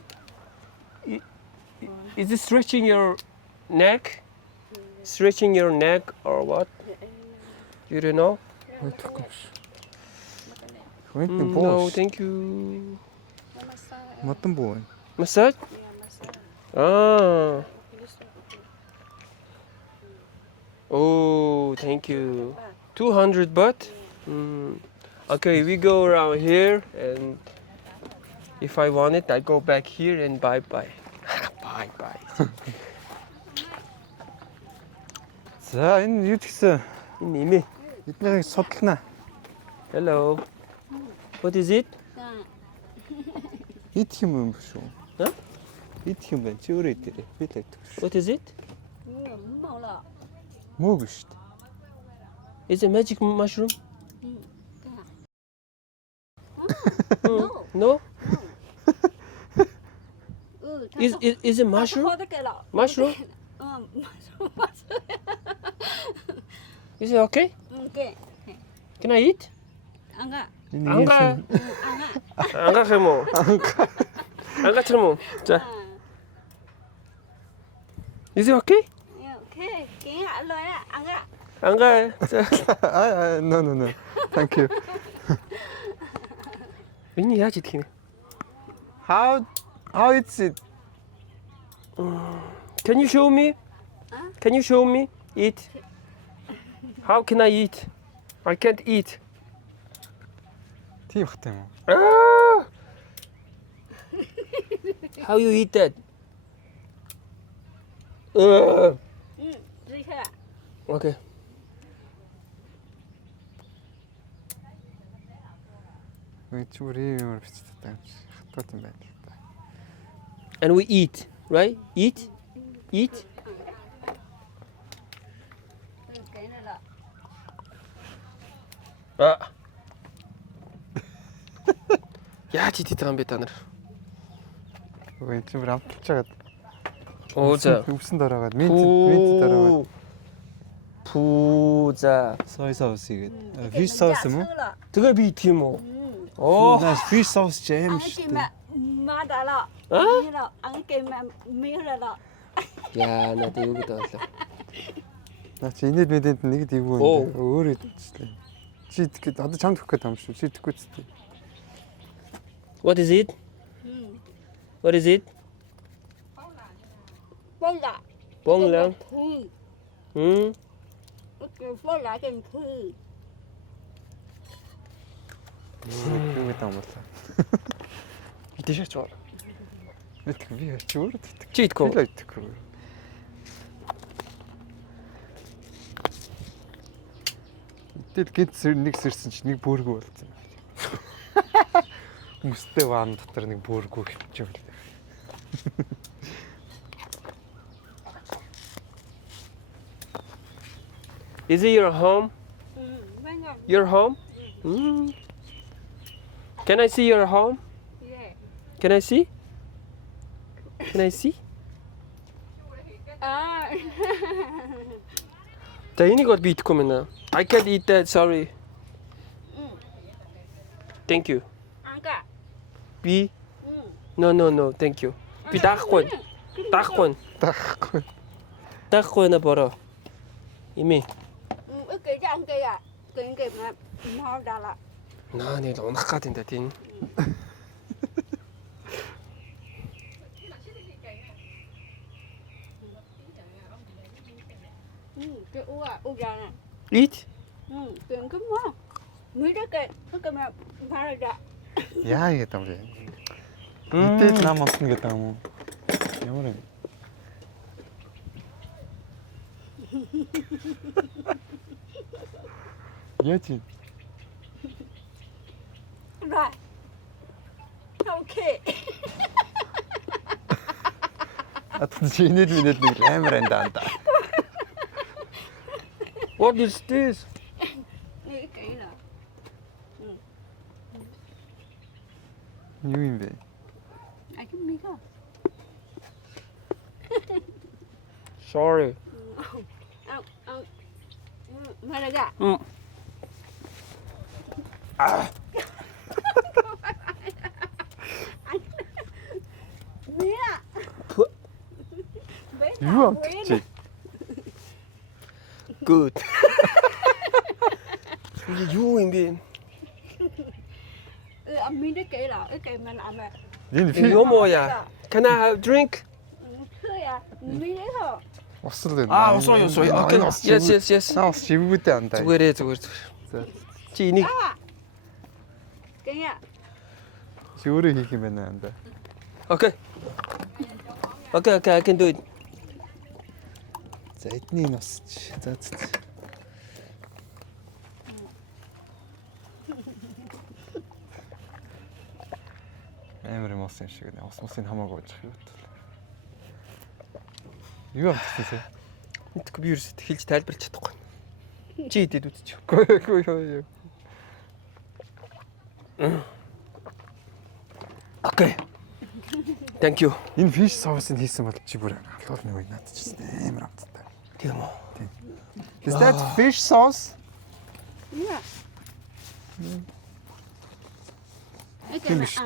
Is it stretching your neck? Stretching your neck or what? You don't know? No, thank you. Модон буу. Massage? Ah. Oh, thank you. 200 baht? Okay, we go around here and if I want it, I go back here and bye. Bye. За энэ юу гэсэн? Энэ нэмээ. Эднийг судалнаа. Hello. What is it? Идэх юм биш үү? Хэ? Идэх юм байна. Чи өөрөө идээрэй. Би л идэх. What is it? Мөөг шүү дээ. Is it magic mushroom? No? Is it mushroom? Mushroom? Is it okay? Can I eat? 안 가. 안 가, 그럼. 안 가처럼. 자. Is it okay? 안 가. 자. No. Thank you. 왠지 해야지, 팀. How is it? Can you show me? Can you show me? Eat. How can I eat? I can't eat. Тийм хат юм уу? Ah! How you eat that? Okay. Зүгээр юм бичдэг юм. Хатгат юм байна л та. And we eat, right? Eat? Eat? Ah. Яаж идэх юм бэ та нар? Өө чи бүр амталж чагаад. Оо за. Өвсөн дараагаад минт дараагаад. Пуза. Soy sauce игээд. Fish sauce юм уу? Тэгээ би идэх юм уу? Оо. Наас fish sauce ч юм шүү дээ. Яа, надад юу гэдэг вэ? Наа чи инээд мэдэнд нэг дэвгүй юм. Өөр идчихлээ. Чи идэхэд одоо чамд өгөх гэдэг юм шүү. Чи идэхгүй ч тийм. What is it? What is it? Bonglang. Юу гэдэг юм бол. Идэш ачаар. Мэдэх би чи өөрөө идэх. Чи идэхгүй. Би л идэхгүй. Итэл гинт нэг сэрсэн чи нэг бөөргөө болсон. Хүмүүстэй ван дотор нэг бөөргөө хөвчөв л. Is it your home? Your home? Can I see your home? Can I see? Can I see? За энийг бол би идэхгүй мэнэ. I can't eat that, sorry. Thank you. Би No, thank you. Би даахгүй. Даахгүй на бороо. Ими. Наа нэг унах гад энэ тийм. Eat? Яа гэдэг юм бэ? Итэл нам олно гэдэг юм уу? Ямар юм? Яа чи? Okay. Атан чи инээд минээд нэг амар андаа. What is this? Юу юм бэ? Sorry. Юу амтчих. Good. Юу юм бэ? Энэ Юу моо яа? Can I have drink? Усал байна. Усаа. Okay. Yes. Наас чивгүүдээ андаа. Зүгээр. Чи энийг Чи өөрөө хийх юм байна андаа. Okay, I can do it. За эдний носч. За. Амар юм уусан шиг нэ. Усмусын хамаагүй уучих юу. Юу амтсан бэ? Мэдгүй би ерөөсөд хэлж тайлбарлаж чадахгүй. Чи идээд үзчих. Үгүй. Okay. Thank you. Энэ fish sauce-ыг хийсэн бол чи бүр алуулны үе надад ч амар амттай. Тийм үү. Is that fish sauce? Yeah. Тийм биш.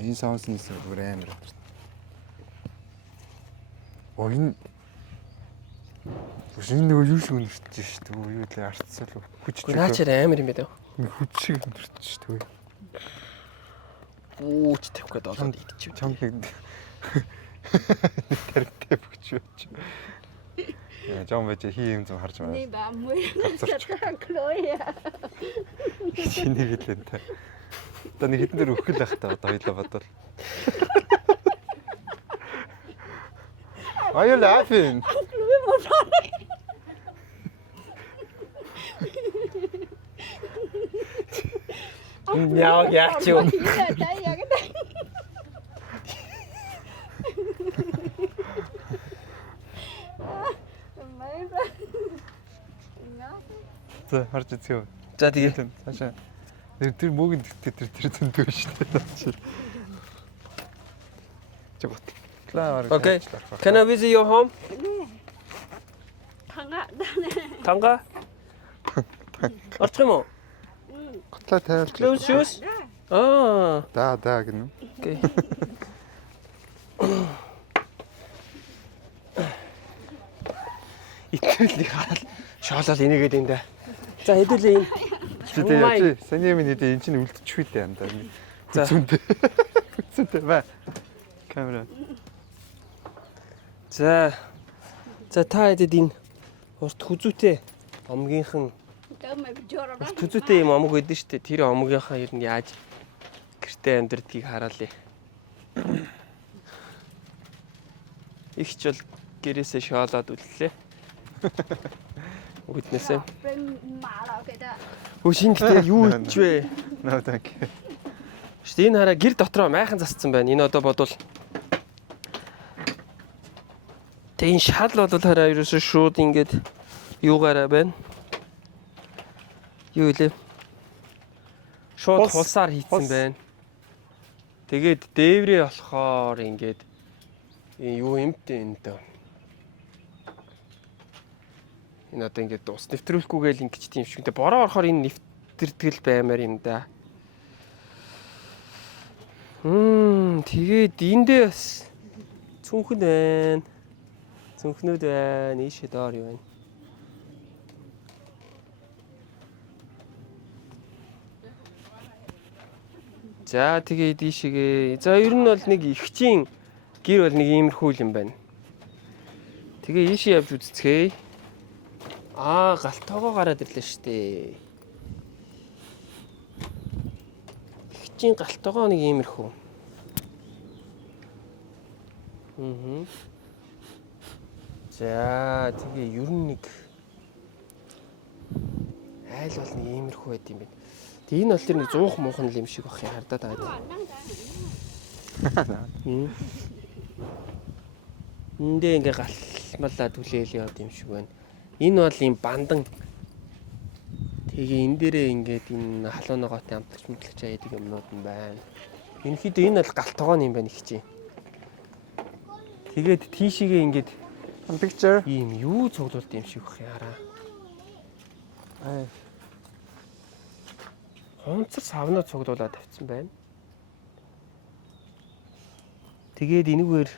Энэ sauce-ны бүр амар амттай. Энэ нөгөө юу шиг өнөрч шүү дээ. Юу л арцсал хүч. Наачаар амар юм байна. Хүч шиг өнөрч шүү дээ. Ууч тавих гээд олоод идчих. Чамд нэг тэртэй бүгч. Яа, жам байж хий юм зүг харж байна. Ni ba mo. Chloe. Шинийг хэлээ та. Одоо нэг хитэн дээр өхөл ах та одоо хоёлаа бодвол. Are you laughing? Яач юу? За харж үзье. За тэгээ. Цаашаа. Тэр мөгийн тэр зөндөө шүү дээ. Чогт. Okay. Can I visit your home? Танга. Орчих юм уу? Готлоо тайлж. Close shoes? Аа. Да гэнэ. Окей. Итгэл хараад шоолол энийгээд энэ. За хэдүүлээ энэ. Тэгтээ яа чи саний минь энэ чинь үлдчих үү дээ андаа. За. Зүнтэй ба. Камера. За та хэдэд энэ урт хүзүүтэй омгийнхан урт хүзүүтэй юм омг байдэн штэ. Тэр омгийнхаа ер нь яаж гэртээ амьдрдгийг хараалаа. Ихч бол гэрээсээ шоолоод үллээ. Үгднэсээ. Хөө шингэлтэй юу ич вэ? No thank you. Штэ энэ хараа гэр дотроо майхан засцсан байна. Энэ одоо бодвол энэ шал бол хараа ерөөсөө шууд ингээд юугаараа байна. Юу илээ? Шууд хулсаар хийцэн байна. Тэгээд дээврээ болохоор ингээд юу юмтэй энэ дөө. Энэ одоо ингээд ус нэвтрүүлэхгүйгээл ингэж тийм шиг. Тэ бороо орохоор энэ нэвтртгэл баймаар юм да. Тэгээд эндээ бас цүнхэн байна. Цүнхнүүд байна. Ийшээ доор юу байна? За тэгээд ийшээгээ. За ер нь бол нэг ихчийн гэр бол нэг иймэрхүү юм байна. Тэгээ ийшээ явж үзцгээе. Галтоогоо гараад ирлээ штэ. Ихчийн галтоогоо нэг иймэрхүү. За тэгээ ер нь нэг айл бол нэг иймэрхүү байт юм байна. Тэгээ энэ бол тэр нэг 100 муухан л юм шиг бах юм хардаад байгаа. Эндээ ингээ галмалаа түлээл яваад юм шиг байна. Энэ бол юм бандан. Тэгээ энэ дээрээ ингээд энэ халуунагаатай амтлагч мэдлэгч аяадаг юмнууд нь байна. Ерөнхийдөө энэ бол галт тоогоо юм байна их чи. Тэгээд тийшээгээ ингээд picture ийм юу цуглуулт юм шиг бах яараа. Хонцор савнаа цуглуулаад тавьсан байна. Тэгээд энэгээр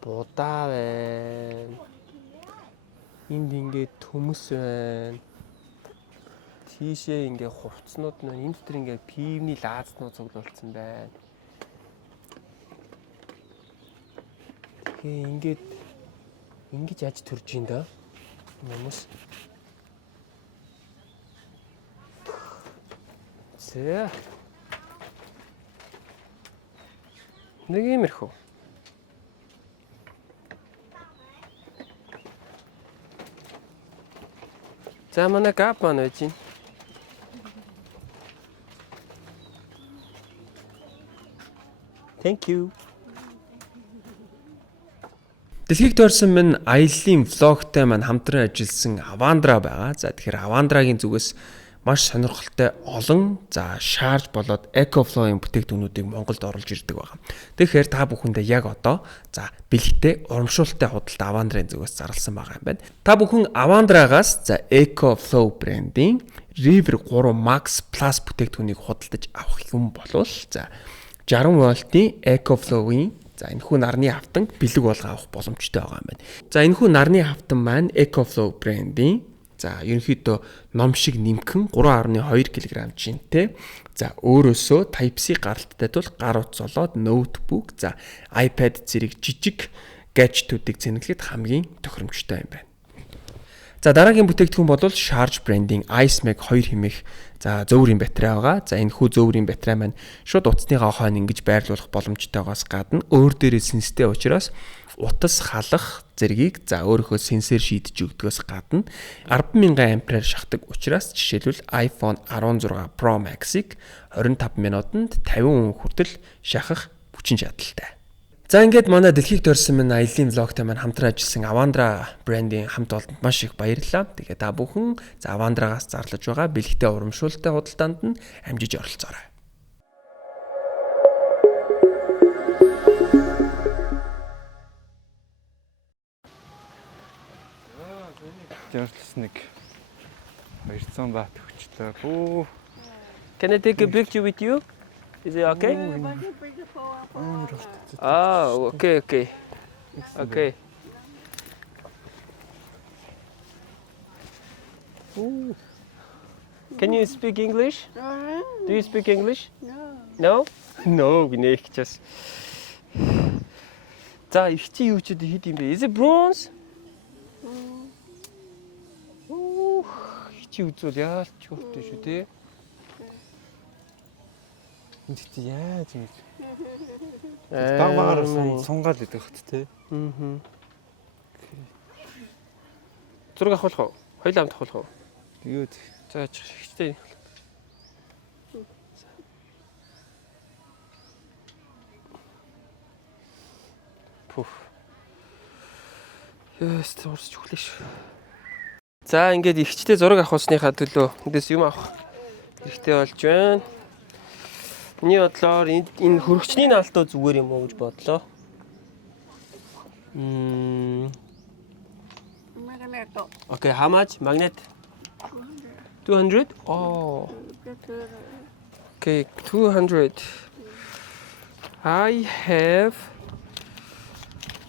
будаа байна. Энд ингээд төмөс байна. Тийшээ ингээд хувцснууд нь энэ дотор ингээд пивний лаазнууд цуглуулсан байна. Тэгээд ингэж яаж төрж ин да хүмүүс. За. Нэг иймэрхүү. За манай гап маань байж гин. Thank you. Дэлхийг тойрсон минь аяллаа влогтой маань хамтран ажилласан Авандра байгаа. За тэгэхээр Авандрагийн зүгээс маш сонирхолтой олон шаарж болоод EcoFlow-ийн бүтээгдэхүүнүүдийг Монголд оруулж ирдэг байгаа. Тэгэхээр та бүхэндээ яг одоо бэлэгтэй урамшуулалттай худалдаа Авандрын зүгээс зарласан байгаа юм байна. Та бүхэн Авандрагаас EcoFlow брендийн River 3 Max Plus бүтээгдэхүүнийг худалдаж авах юм бол 60 вольтын EcoFlow-ийн энэхүү нарны хавтан бэлэг болгоо авах боломжтой байгаа юм байна. Энэхүү нарны хавтан маань EcoFlow брендийн ерөнхийдөө ном шиг нэмхэн 3.2 кг жинтэй. Өөрөөсөө Type-C гаралттай тул гар утас болоод ноутбук, iPad зэрэг жижиг гаджетуудыг зэнэглэхэд хамгийн тохиромжтой юм байна. Дараагийн бүтээгдэхүүн бол Charge брендийн IceMag 2 хэмээх зөөврийн батарей байгаа. Энэхүү зөөврийн батарей маань шууд утасныхаа хойно ингэж байрлуулах боломжтойгоос гадна өөр дээрээ сенстэй учраас утас халах зэргийг өөрөөхөө сенсор шийдэж өгдгөөс гадна 10,000 ампер шахдаг учраас жишээлбэл iPhone 16 Pro Max-ыг 25 минутанд 50% хүртэл шахах хүчин чадалтай. Ингээд манай дэлхийг төрсөн минь аялын влогтой маань хамтран ажилласан Avandra брендийн хамт олонд маш их баярлалаа. Тэгээ та бүхэн Avandraгаас зарлаж байгаа бэлэгтэй урамшуулалттай худалдаанд нь амжиж оролцоорой. Жарлс нэг 200 бат өгчлөө. Бүү. Can I take a picture with you? Is it okay? Okay. Okay. Ooh. Can you speak English? Do you speak English? No. No, гинэх чаас. Ихчи юу ч хэд юм бэ? Is it bronze? Ихчи үзүүл яалч хөөртэй шүү те. Энд яаж юм. Дагмаар сунгаал идэх хөт те. Зураг авах уу? Хоёул амт авах уу? Тэгээд ихтэй. Пуф. Яс зурж өглөө шүү. Ингээд ихчтэй зураг авахсныхаа төлөө эндээс юм авах хэрэгтэй болж байна. Миний бодлоор энэ хөрөгчний наалтаа зүгээр юм уу гэж бодлоо. Okay, how much? Magnet? 200? Oh. Okay, 200.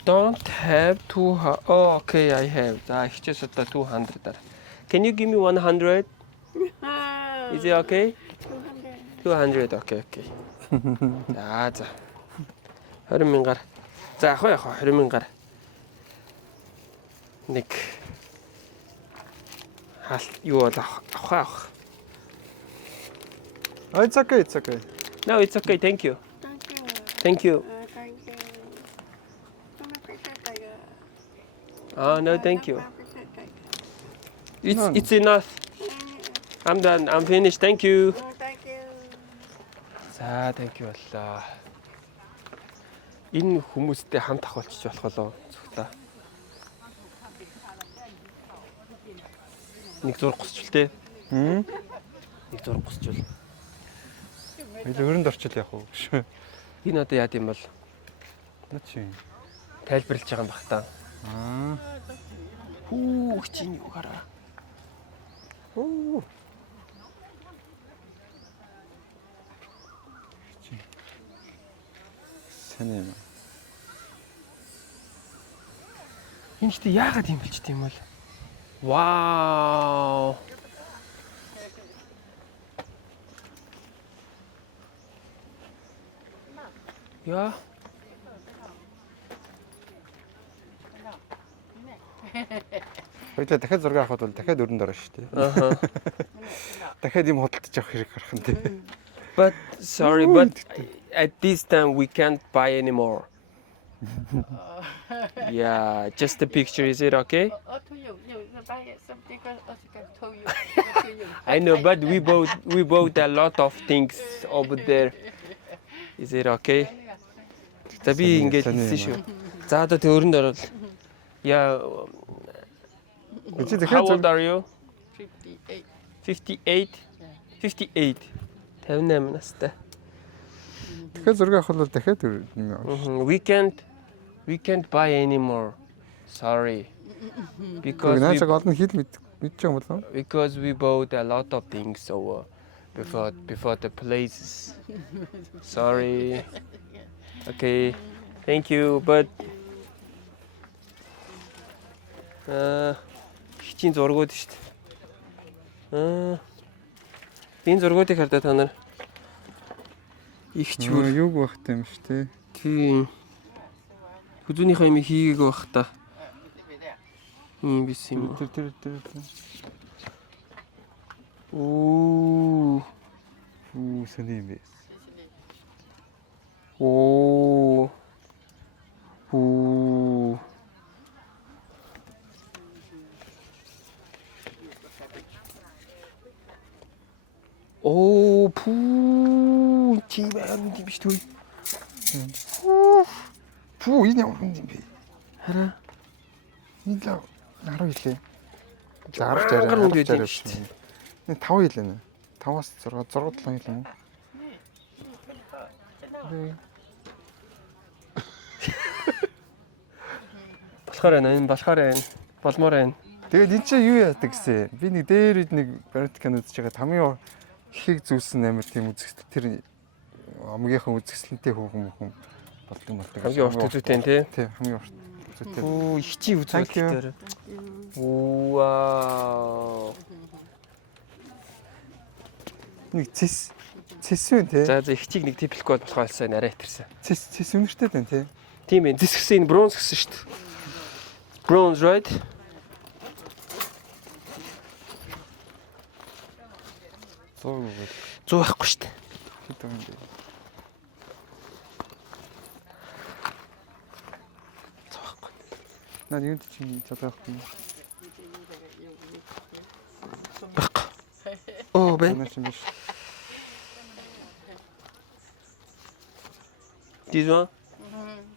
Don't have 200. Oh, okay, I have. It's just 200. Can you give me 100? Is it okay? 200. Okay. За. 20,000-аар. За, яг 20,000-аар. Нэг хаалт юу бол авах. It's okay. No, it's okay. Thank you. Thank you. No, thank you. It's enough. I'm done. I'm finished. Thank you. За, thank you боллоо. Энэ хүмүүстэй хамт авалчих болох болоо зүгтээ. Нэг зураг госчул тээ. Нэг зураг госчул. Өрөнд орчил яах вэ? Энэ одоо яад юм бол? Наа чи. Тайлбарлаж байгаа юм бах та. Чинь юу гараа. Санаа юм. Энэ ч яагаад юм болчт юм бол? Вау. Яа. Хоёлаа дахиад зураг авахд бол дахиад өрөнд орно шүү дээ. Дахиад юм худалдаж авах хэрэг гарах нь дээ. But sorry, but at this time we can't buy anymore. Yeah, just a picture. Is it okay? I know, but we bought a lot of things over there. Is it okay? За би ингэж хэлсэн шүү. За одоо тэг өрөнд орол. Yeah. How old are you? 58. 58. 58 настай. Тэгэхээр зураг авах бол дахиад юм аа. We can't buy anymore. Sorry. Because Наачаг олон хэл мэдчих юм болов. because we bought a lot of things over before the places. Sorry. Okay. Thank you. But хичийн зургууд шүү дээ. Энэ зургуудыг хардаа та нар ихч бүр Юуг багтай юм шүү дээ. тийм хүзүүнийхээ юм хийгээг байх та. Ийм биш юм уу? Тэр. Оо. Сони юм бэ. Оо. Оо. Оо, пүү, тийм юм биш үү? Пүү энэ ямар хүн юм бэ? Хараа. Энэ л 10 хэлээ. 10 жаргал үнд байдаг шүү дээ. Энэ 5 хэлээ нэ. 5-аас 6 7 хэл юм уу? Болохоор энэ болохоор энэ болмоор байна. Тэгээд энэ чинь юу яадаг гэсэн. Би нэг дээр нэг Barrett-ын үзэж байгаа хамгийн ихийг зүйлсэн амар тийм үзэсгэлэн тэр амгийнхаа үзэсгэлэнтэй хүүхэн болдог. Хамгийн урт үзүүтэй тий. Тийм хамгийн урт үзүүтэй. Оо, ихчийн үзүүлэлтээр. Вау. Нэг цэсвэн тий. За ихчийг нэг типлэхгүй болохоор сайн арай хэтэрсэн. Цэс үнэртэй байна тий. Тийм ээ. This гэсэн энэ бронз гэсэн шүү дээ. Bronze, right? Зөө байхгүй шүү дээ. Хэд юм бэ? Зөөхгүй. Наа юунд чинь залгаахгүй. Байхгүй. Оо, бэн. Наа чинь биш. This one?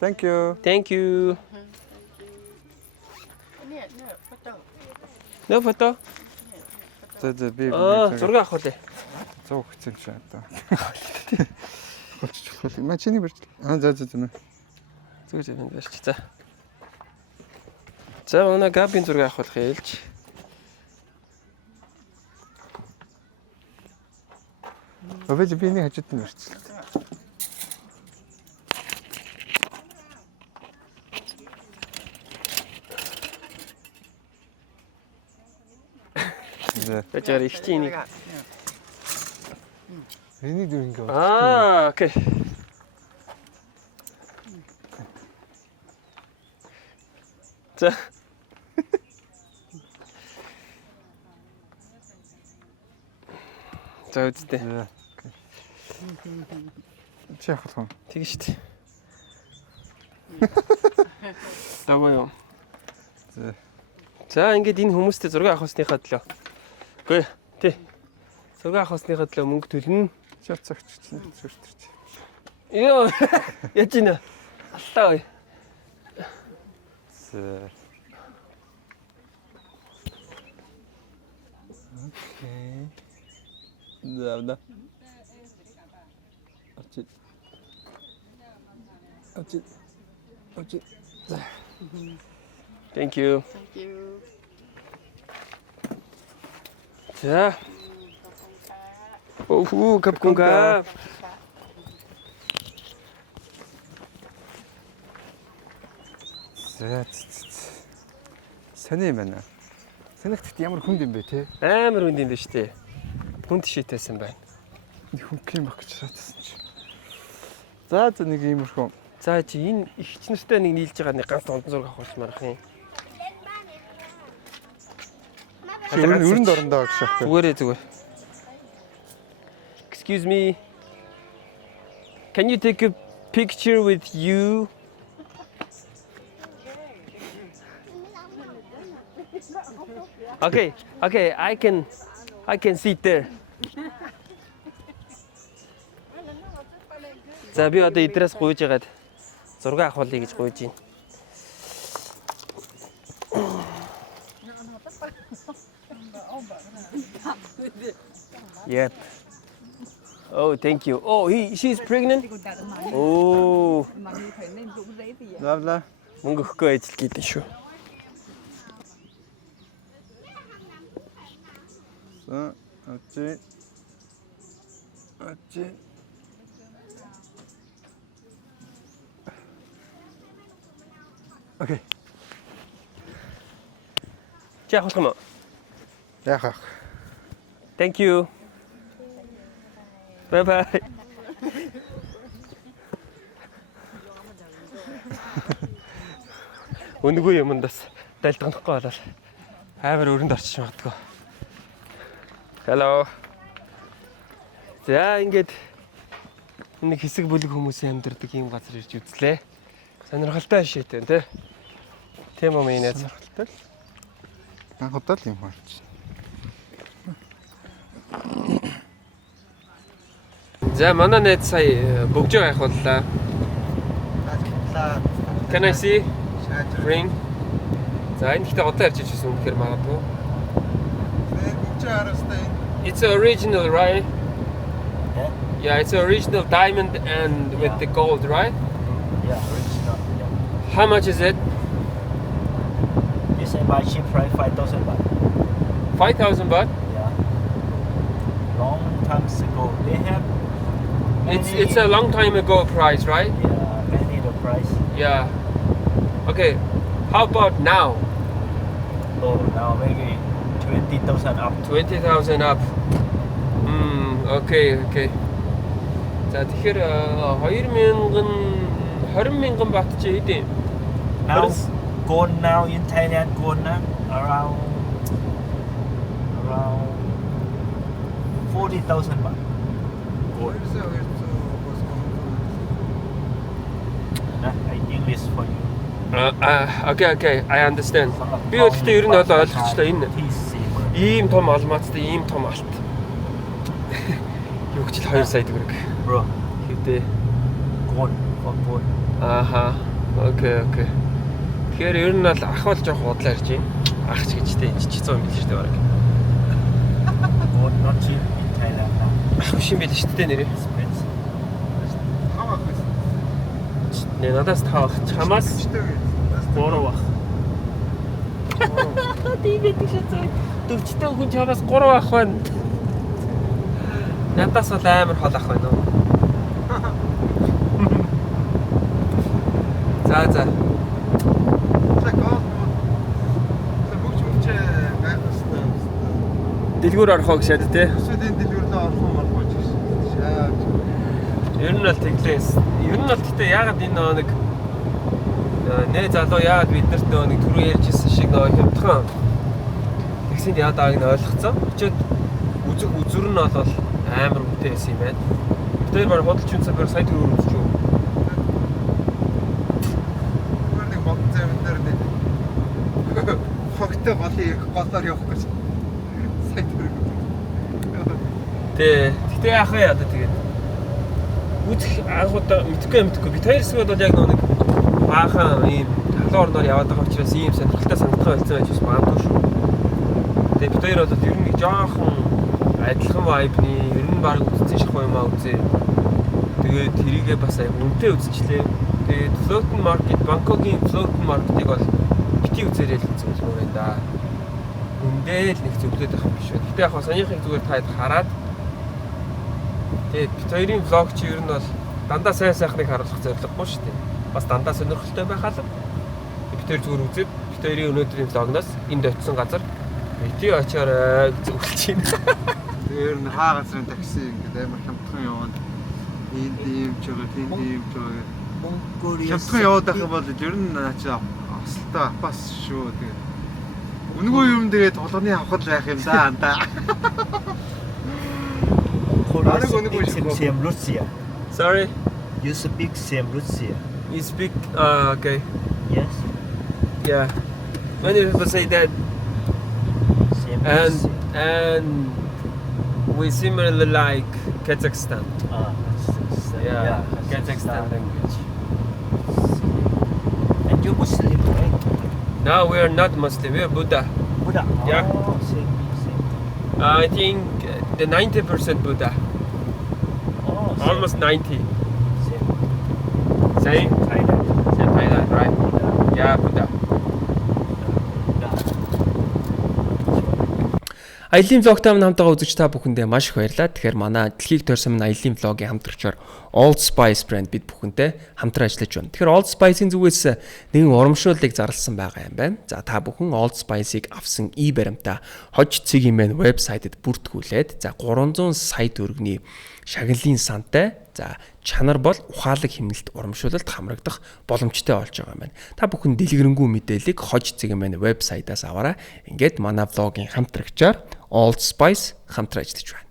Thank you. Thank you. No photo. За би зураг авах үлээ. 100 хэцэн чи одоо. Болчих болох. Маа чиний барьж. За. Зүгээр юм байна ч. За. За манай габын зураг авах болох ээлж. Өвөж би нэг хажууд нь барьчихлаа. Бачаар ихчийн нэг. Энийг дүр ингээ. Окей. За. За үстэй. Чи яах вэ? Тэгэн шүү дээ. Даваа. За ингээд энэ хүмүүстэй зураг авах усныхаа төлөө. Үгүй тий. Зураг авах усныхаа төлөө мөнгө төлнө. Шал цагч зүртэрч. Йоо. Яж гинэ. Аллаа ой. Окей. Да. Очи. Thank you. За. Оу, капкунга. За. Сони юм байна. Санагт ямар хүнд юм бэ те? Амар хүнд юм байна шүү дээ. Хүнд шийтээсэн байна. Нэг хүн юм баг гэж шатсан чи. За нэг иймэрхүү. За чи энэ ихч нартай нэг нийлж байгаа нэг ганц олдон зураг авах болмаар юм. Өрөнд орондоо гэж шахах. Зүгээр. Excuse me. Can you take a picture with you? Okay, I can sit there. За би одоо идрээс гуйж ягаад зураг авах болъё гэж гуйж байна. Yep. Oh, thank you. Oh, she's pregnant. Oh. Лавла. Мөнгө өгөхгүй ажил гэдэг шүү. За, очи. Окей. За явах юм уу? Яхах. Thank you. Bye bye. Үнэгүй юмдас дайлдгахгүй болол амар өрөнд орчих магадгүй. Hello. За ингээд энэ хэсэг бүлэг хүмүүсийн амьдардаг ийм газар ирж үзлээ. Сонирхолтой шийдэн тий. Тийм юм энэ сонирхолтой. Анхудаа л юм харч. За манай найз сая бөгжөө авах боллоо. Can I see? Ring. За энэ ихтэй одоо ярьж ирсэн үнэхээр магадгүй. It's original, right? Yeah, it's original diamond and with the gold, right? Yeah, original. Yeah. How much is it? This is my cheap price, 5,000 baht. 5,000 baht? Yeah. Long times ago, they have. It's a long time ago price, right? Yeah, many the price. Yeah. Okay. How about now? Oh, now maybe 20,000 up. 20,000 up. Okay, okay. За тэгэхээр 20,000 бат чи хэдийн? Now, gold now in Thailand, gold now around 40,000 baht. Gold. English for you. Okay, I understand. Би өөртөө ер нь бол ойлгочлаа энэ. Ийм том алмаацтай ийм том алт. Юу ч л 2 сая төгрөг. Bro, Хэвдээ. gold for gold. Ааха. Okay. Тэгэхээр ер нь бол ах бол жоох худлаа ирж байна. Ах ч гэжтэй энэ ч 100 мэл шүү дээ бараг. Gold not cheap in Thailand now. Ах биш юм байл шүү дээ нэрээ. Expensive. Нэ надаас таах чамаас 3 бах. Тэгээд тийшээ 40-тэй хүн чамаас 3 бах байна. Надаас бол амар хол ах байна уу. За. Дэлгүүр орохоо гэшээд тий. Ер нь бол тэглээс. Ер нь бол гэтээ яагаад энэ нэг нэ залуу яагаад биднэрт нэг түрүү ярьжсэн шиг хямдхан тэгсэнд яагаад байгааг нь ойлгоцсон. Өчигд үзүр нь бол амар үнэтэй байсан юм байна. Тэр баг худалч үнсээр сая төгрөг үзэж юу. Нэг бодцоо юм дээр нэг хогтой голоор явах гэж. Сая төгрөг. Тэгтээ яах вэ одоо тэгээд үзэх анхудаа мэдхгүй бид хоёр хэсгүүд бол яг нэг баахан ийм талуун орноор яваад байгаа учраас ийм сонирхолтой санагдах болсон байж магадгүй шүү. Тэгээд бид хоёр бол ер нь жоохон адилхан vibe-ны ер нь баг үзсэн шахуу юм аа үзээ. Тэгээд тэрийгээ бас аяг үнэтэй үзчихлээ. Тэгээд floating market, Бангкокийн floating market-ыг бол бити үзээрэй л гэсэн юм байна да. Үндээ л нэг зөвлөд байх юм биш үү. Гэтэ яг санийхыг зүгээр таад хараад тэгээд бид хоёрын vlog чи ер нь бол дандаа сайн сайхныг харуулах зорилгогүй шүү дээ. Бас дандаа сонирхолтой байх алга. Бид хоёр зүгээр үзээд бид хоёрын өнөөдрийн vlog-наас энд очисон газар бити очиорой гэж зөвлөж байна. Тэр нь хаа газрын такси ингээд амар хямдхан яваад энд ийм ч байгаа. Хямдхан яваад байх юм бол ер нь наачаа асалтаа бас шүү тэгээд. Үнэгүй юм тэгээд толгоны авахд байх юм да андаа. Same Russia. Sorry. You speak same Russia. You speak okay. Yes. Yeah. Many people say that Same Russia. and we similarly like Kazakhstan. Yeah, Kazakhstan language. And you Muslim, right? No, we are not Muslim. We are Buddha. Buddha. Yeah. Oh, same. I think the 90% Buddha. Oh, Almost 90. same. Same? Thailand. Same Thailand, right? Yeah, Buddha. Аялын влогтай минь хамтдаа үзэж та бүхэндээ маш их баярлалаа. Тэгэхээр манай дэлхийг тойрсон минь аялын влогийн хамтрагчаар Old Spice брэнд бид бүхэнтэй хамтран ажиллаж байна. Тэгэхээр Old Spice-ийн зүгээс нэгэн урамшууллыг зарласан байгаа юм байна. За та бүхэн Old Spice-ыг авсан баримтаа хож цэгийн мэн вебсайтэд бүртгүүлээд за 300 сая төгрөгийн шагналын сантай за чанар бол ухаалаг хэмнэлт урамшуулалт хамрагдах боломжтой болж байгаа юм байна. Та бүхэн дэлгэрэнгүй мэдээллийг хож цэгийн мэн вебсайтаас аваарай. Ингээд манай влогийн хамтрагчаар Old Spice хамтран ажиллаж байна.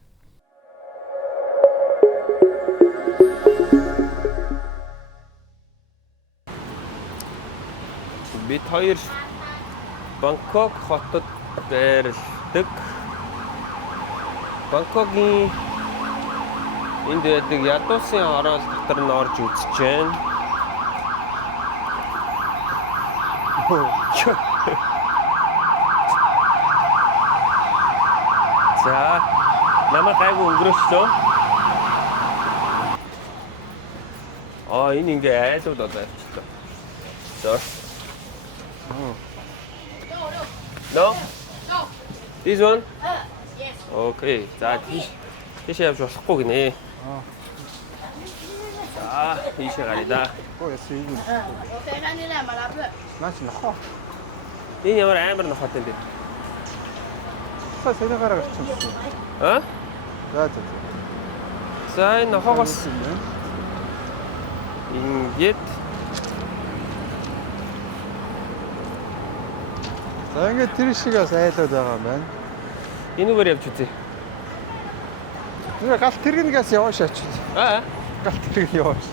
Бид хоёр Бангкок хотод байрладаг. Бангкокийн энд байдаг ядуусын орол дотор нь орж үзэж байна. За, намайг гайгүй өнгөрөөчлөө. Энэ ингээ айлууд болоо явчихлаа. За. No? No. This one? Yes. Okay. За, тийшээ явж болохгүй гинэ. За, тийшээ гаръя да. Okay, kanina malapit. Энэ ямар амар нохот юм бэ? 세대가라 그랬죠. А? За. За, энэ нохоогоос ингээд За ингээд тэр шигээс айлууд байгаа юм байна. энэгээр явж үзье. Тэгээ гал тэргнээс явааш ач. Аа? Гал тэрэг явааш.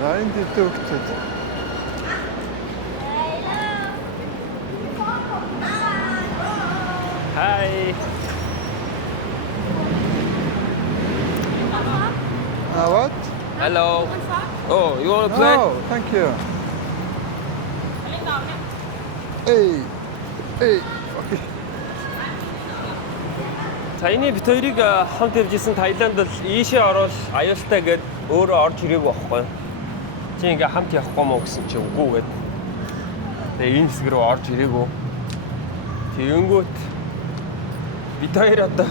За энэ дэвтэгт. Hi. What? Hello. Oh, you want to play? No, thank you. Hey. Okay. За энэ бит хоёрыг хамт явжсэн Таиланд л ийшээ орвол аюултай гэд өөрөө орж ирээгүй байхгүй. Чи ингээ хамт явахгүй мó гэсэн чи үгүй гэд. Тэгээ энэ хэсэг рүү орж ирээгүй. Тэгэнгүүт бит хоёр одоо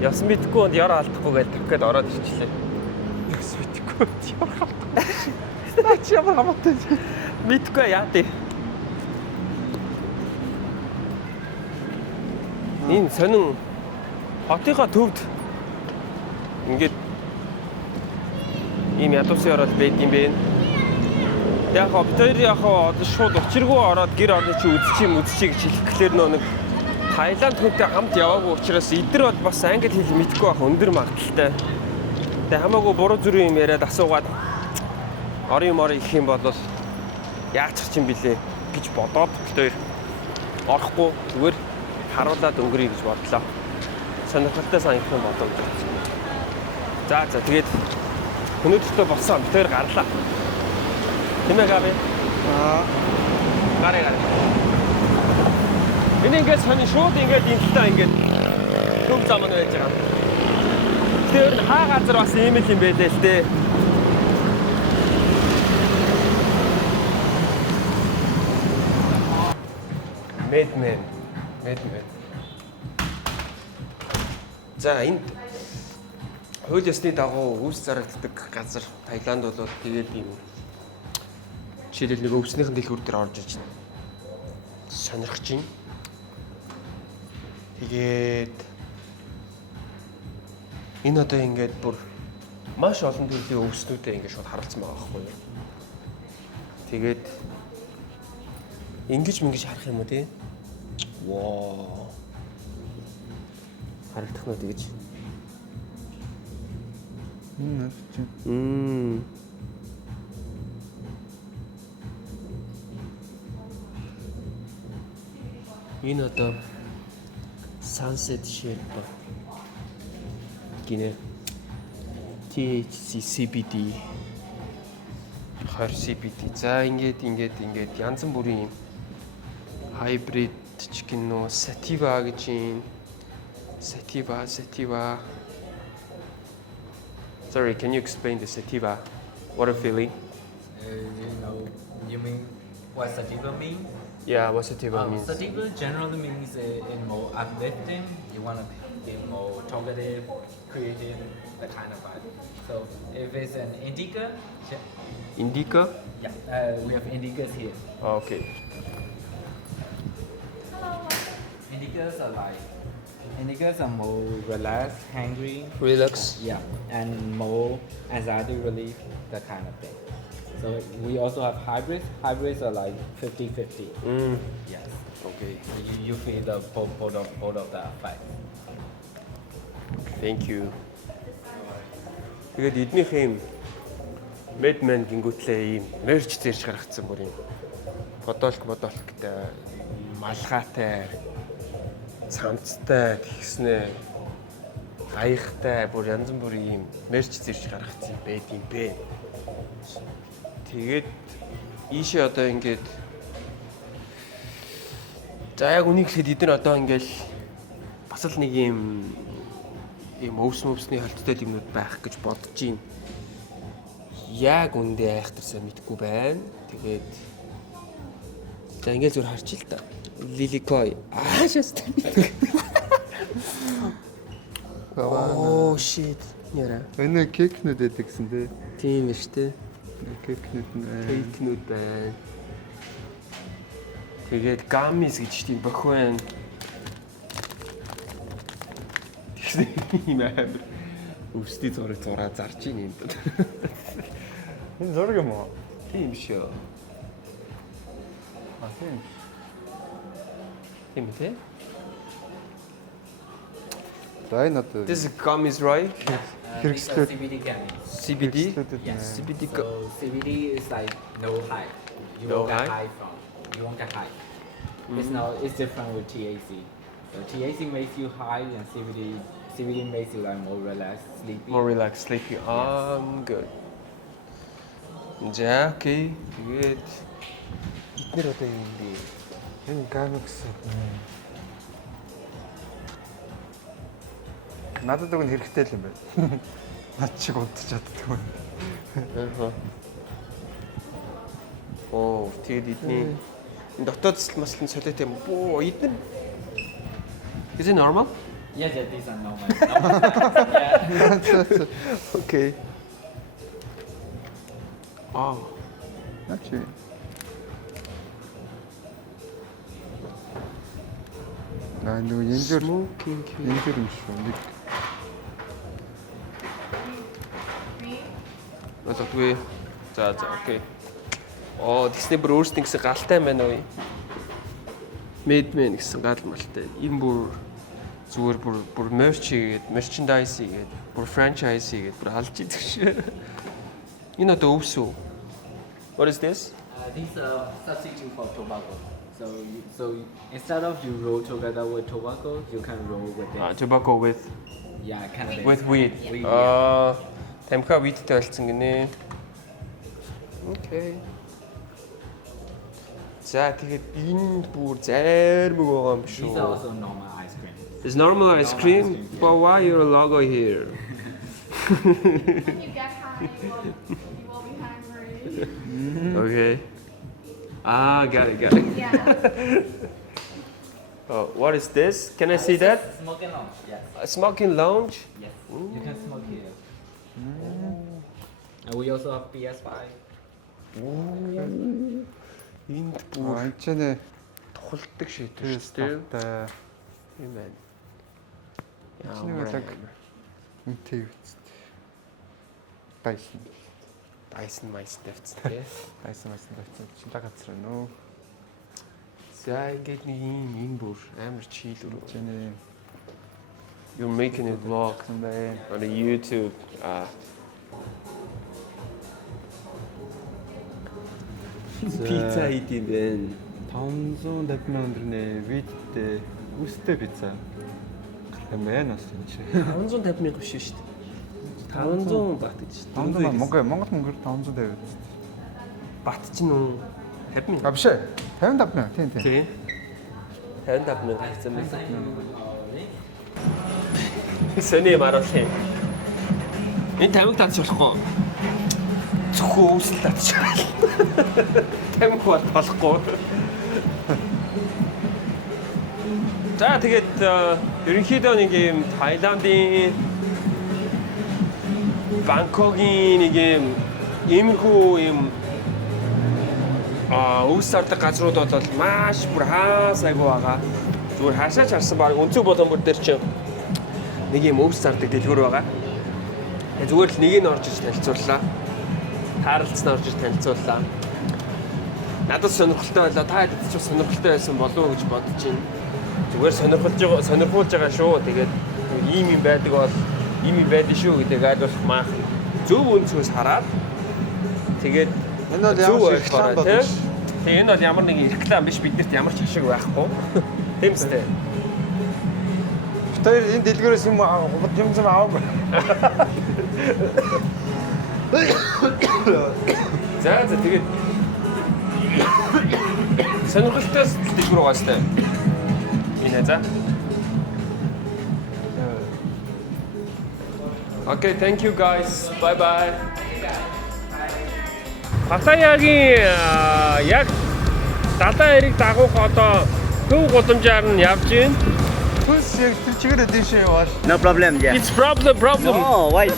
явсан мэдгүй онд яра алдахгүй гэж дахиад ороод ирчихлээ. Яс мэдгүй. Ямар хавтаа. Наач ямар хамаатай. Мэдгүй яа тий. Энэ сонин хотынхаа төвд ингээд ийм ядуусын орол байд юм бэ. Яг бид хоёр одоо шууд учиргүй ороод гэр орны чи үзчихье гэж хэлэхлээр нэг Таиланд хүнтэй хамт яваагүй учраас эдгээр бол бас англи хэл мэдгүй байх өндөр магадaltaй. Тэгээ хамаагүй буруу зүрх юм яриад асуугаад орын морь их юм бол яачих юм бэлээ гэж бодоод бид хоёр орохгүй зүгээр харуулад өнгөрье гэж бодлоо. Сонирхолтой санагдсан бодож байна. За тэгээд өнөөдөртөө болсон бид хоёр гарлаа. Тэмээ гавь. Гараа. Энэ ингээд сони шууд ингээд интэлтэй ингээд төв зам нь байж байгаа. Тэр хаа газар бас ийм л юм байлээ л дээ. Мэдмэн. За энд хууль ёсны дагуу үүс зарагддаг газар Таиланд бол тэгээд ийм жишээлбэл нэг өвснийхэн дэлгүүр дээр орж иж сонирхож байна. Тэгээд энэ одоо ингээд бүр маш олон төрлийн өвснүүдээ ингээд шууд харалцсан байгаа байхгүй юу. Тэгээд ингэж харах юм уу те? Воо. Харагдах нь тэгэж. Энэ одоо Sunset Sherpa гинэ THC CBD 20 CBD за ингээд янз бүрийн юм Hybrid ч гинөө Sativa гэж юм. Sativa. Sorry, can you explain the Sativa? What a feeling. You mean what sativa means? Yeah, what Sativa means. Sativa generally means in more uplifting. You want to be more talkative, creative, that kind of vibe. So if it's an indica, Indica? yeah, we have indicas here. Oh, okay. Indicas are more relaxed, hangry, Relax. yeah, and more anxiety relief, that kind of thing. So we also have hybrids. Hybrids are like 50-50. Yes. Okay. You feel the both of the effect. Thank you. Тэгээд эднийхээ юм Medman гингүүтлээ ийм мерч зэрж гаргацсан бүр юм. Подолктай, малгайтай, цамцтай тэгснэ аяхтай бүр янз бүрийн ийм мерч зэрж гаргацсан байд юм бэ. Тэгээд ийшээ одоо ингээд за яг үнийг хэлэхэд эдгээр одоо ингээд бас л нэг ийм өвсний халттай юмнууд байх гэж бодож байна. Яг үндэ айхтар сайн мэдгүй байна. Тэгээд за ингээд зүр харчих л та. Lilikoi. Шаст. Oh shit. Яра. Энэ кекнүүд байдаг гэсэн тий. Тийм биш үү? Кекнүүд байна. Тэгээд gummies гэж тийм бохи байна. Тийм амар. Өвсний зураг зарж ийн юм. Энэ зураг юм уу? Тийм шүү. Тийм. Тийм үү? Дай надад. This is gummies, right? Хэрэгслүүд CBD gummies. CBD? Yes. CBD. So CBD is like no high. You No won't get high? high from. You won't get high. It's different with THC. So THC makes you high, and CBD makes you like more relaxed, sleepy. More relaxed, sleepy. Good. За, окей. Тэгээд эдгээр одоо юм бэ? энэ гамикс. Надад өгн хэрэгтэй л юм байна. Над шиг унтж чаддгүй. Оо, тэгээд эдний дотоод маслын солиотой юм. Боо, эдэн. Is it normal? Yes, these are normal. Okay. Oh. Actually. Нэг янзэр юм шүү. Нэг Мэдгүй. За, окей. Тэгснэ бүр өөрсдийн гэсэн галтай байна уу? Medman гэсэн гал малтай. Энэ бүр зүгээр бүр merch хийгээд, merchandise хийгээд, бүр franchise хийгээд бүр алж идэх шүү. Энэ одоо өвс үү? What is this? These are substitute for tobacco. So instead of you roll together with tobacco, you can roll with it. Tobacco with Cannabis. with weed. Тамхи weedтэй болсон гинэ. Okay. За тэгээд энэ бүр зайрмаг байгаа юм шүү. These are also normal ice cream. It's normal ice cream, but why your logo here? When you get high, you will be hungry. Okay. Got it. Yeah. Oh, what is this? Can I see that? Smoking lounge, yes. A smoking lounge? Yes. You can smoke here. And we also have PS5. Энд бүр анчнаа тухалдаг шийдвэр шүү дээ. Юм байна. Яа, үнтэй үст. Dyson тавьчихсан. Чилээ газар нөө. За ингээд нэг энэ бүр амар чийлэр. Чиний You're making a vlog on YouTube. Пицца идэм бэ. 550 мянган төгрөний видтэй үстэй пицца. Хэмээн бас энэ чи. 550 мянга биш шүү дээ. 500 бат гэж. 500 Монгол мөнгөөр 550 үст. Бат чинь үү? 50 мянга. А биш ээ. 55 мянга. Тийм. Тийм. 55,000 гарсан байна. Сэний маруулах. Энэ 50 татч болохгүй. Зөвхөн өвсөл татч. 50 бол болохгүй. За тэгээд ерөнхийдөө нэг юм Таиландын Бангкокийн нэг юм иймэрхүү юм өвс сардаг газрууд бол маш бүр хаасайгүй байгаа. Зүгээр хаашаач харсан баг өнцөг боломбор дээр ч нэг юм өвс сардаг дэлгүүр байгаа. Тэгээ зүгээр л нэг нь орж иж танилцууллаа. Тааралцсан орж иж танилцууллаа. Надад сонирхолтой байлаа. Та хэд ч сонирхолтой байсан болов уу гэж бодож байна. Зүгээр сонирхуулж байгаа шүү. Тэгээд ийм юм байдаг бол ийм юм байдаг шүү гэдэг ойлгох маах. Зөв өнцгөөс хараад тэгээд Энэ бол ямар ч реклам бодож. Тэгээ энэ бол ямар нэгэн реклам биш, биднэрт ямар ч ашиг байхгүй. Тийм үстэй. Тэр энэ дэлгүүрээс юм аваагүй. За тэгээд сонирхолтой дэлгүүр байгаа сте. Энэ за. Okay, thank you guys. Bye bye. Паттайягийн яг далайн эрэг дагуух одоо төв гудамжаар нь явж байна. Түс яг тэр чигээрээ дэше яваа. No problem, yeah. It's problem. No, why?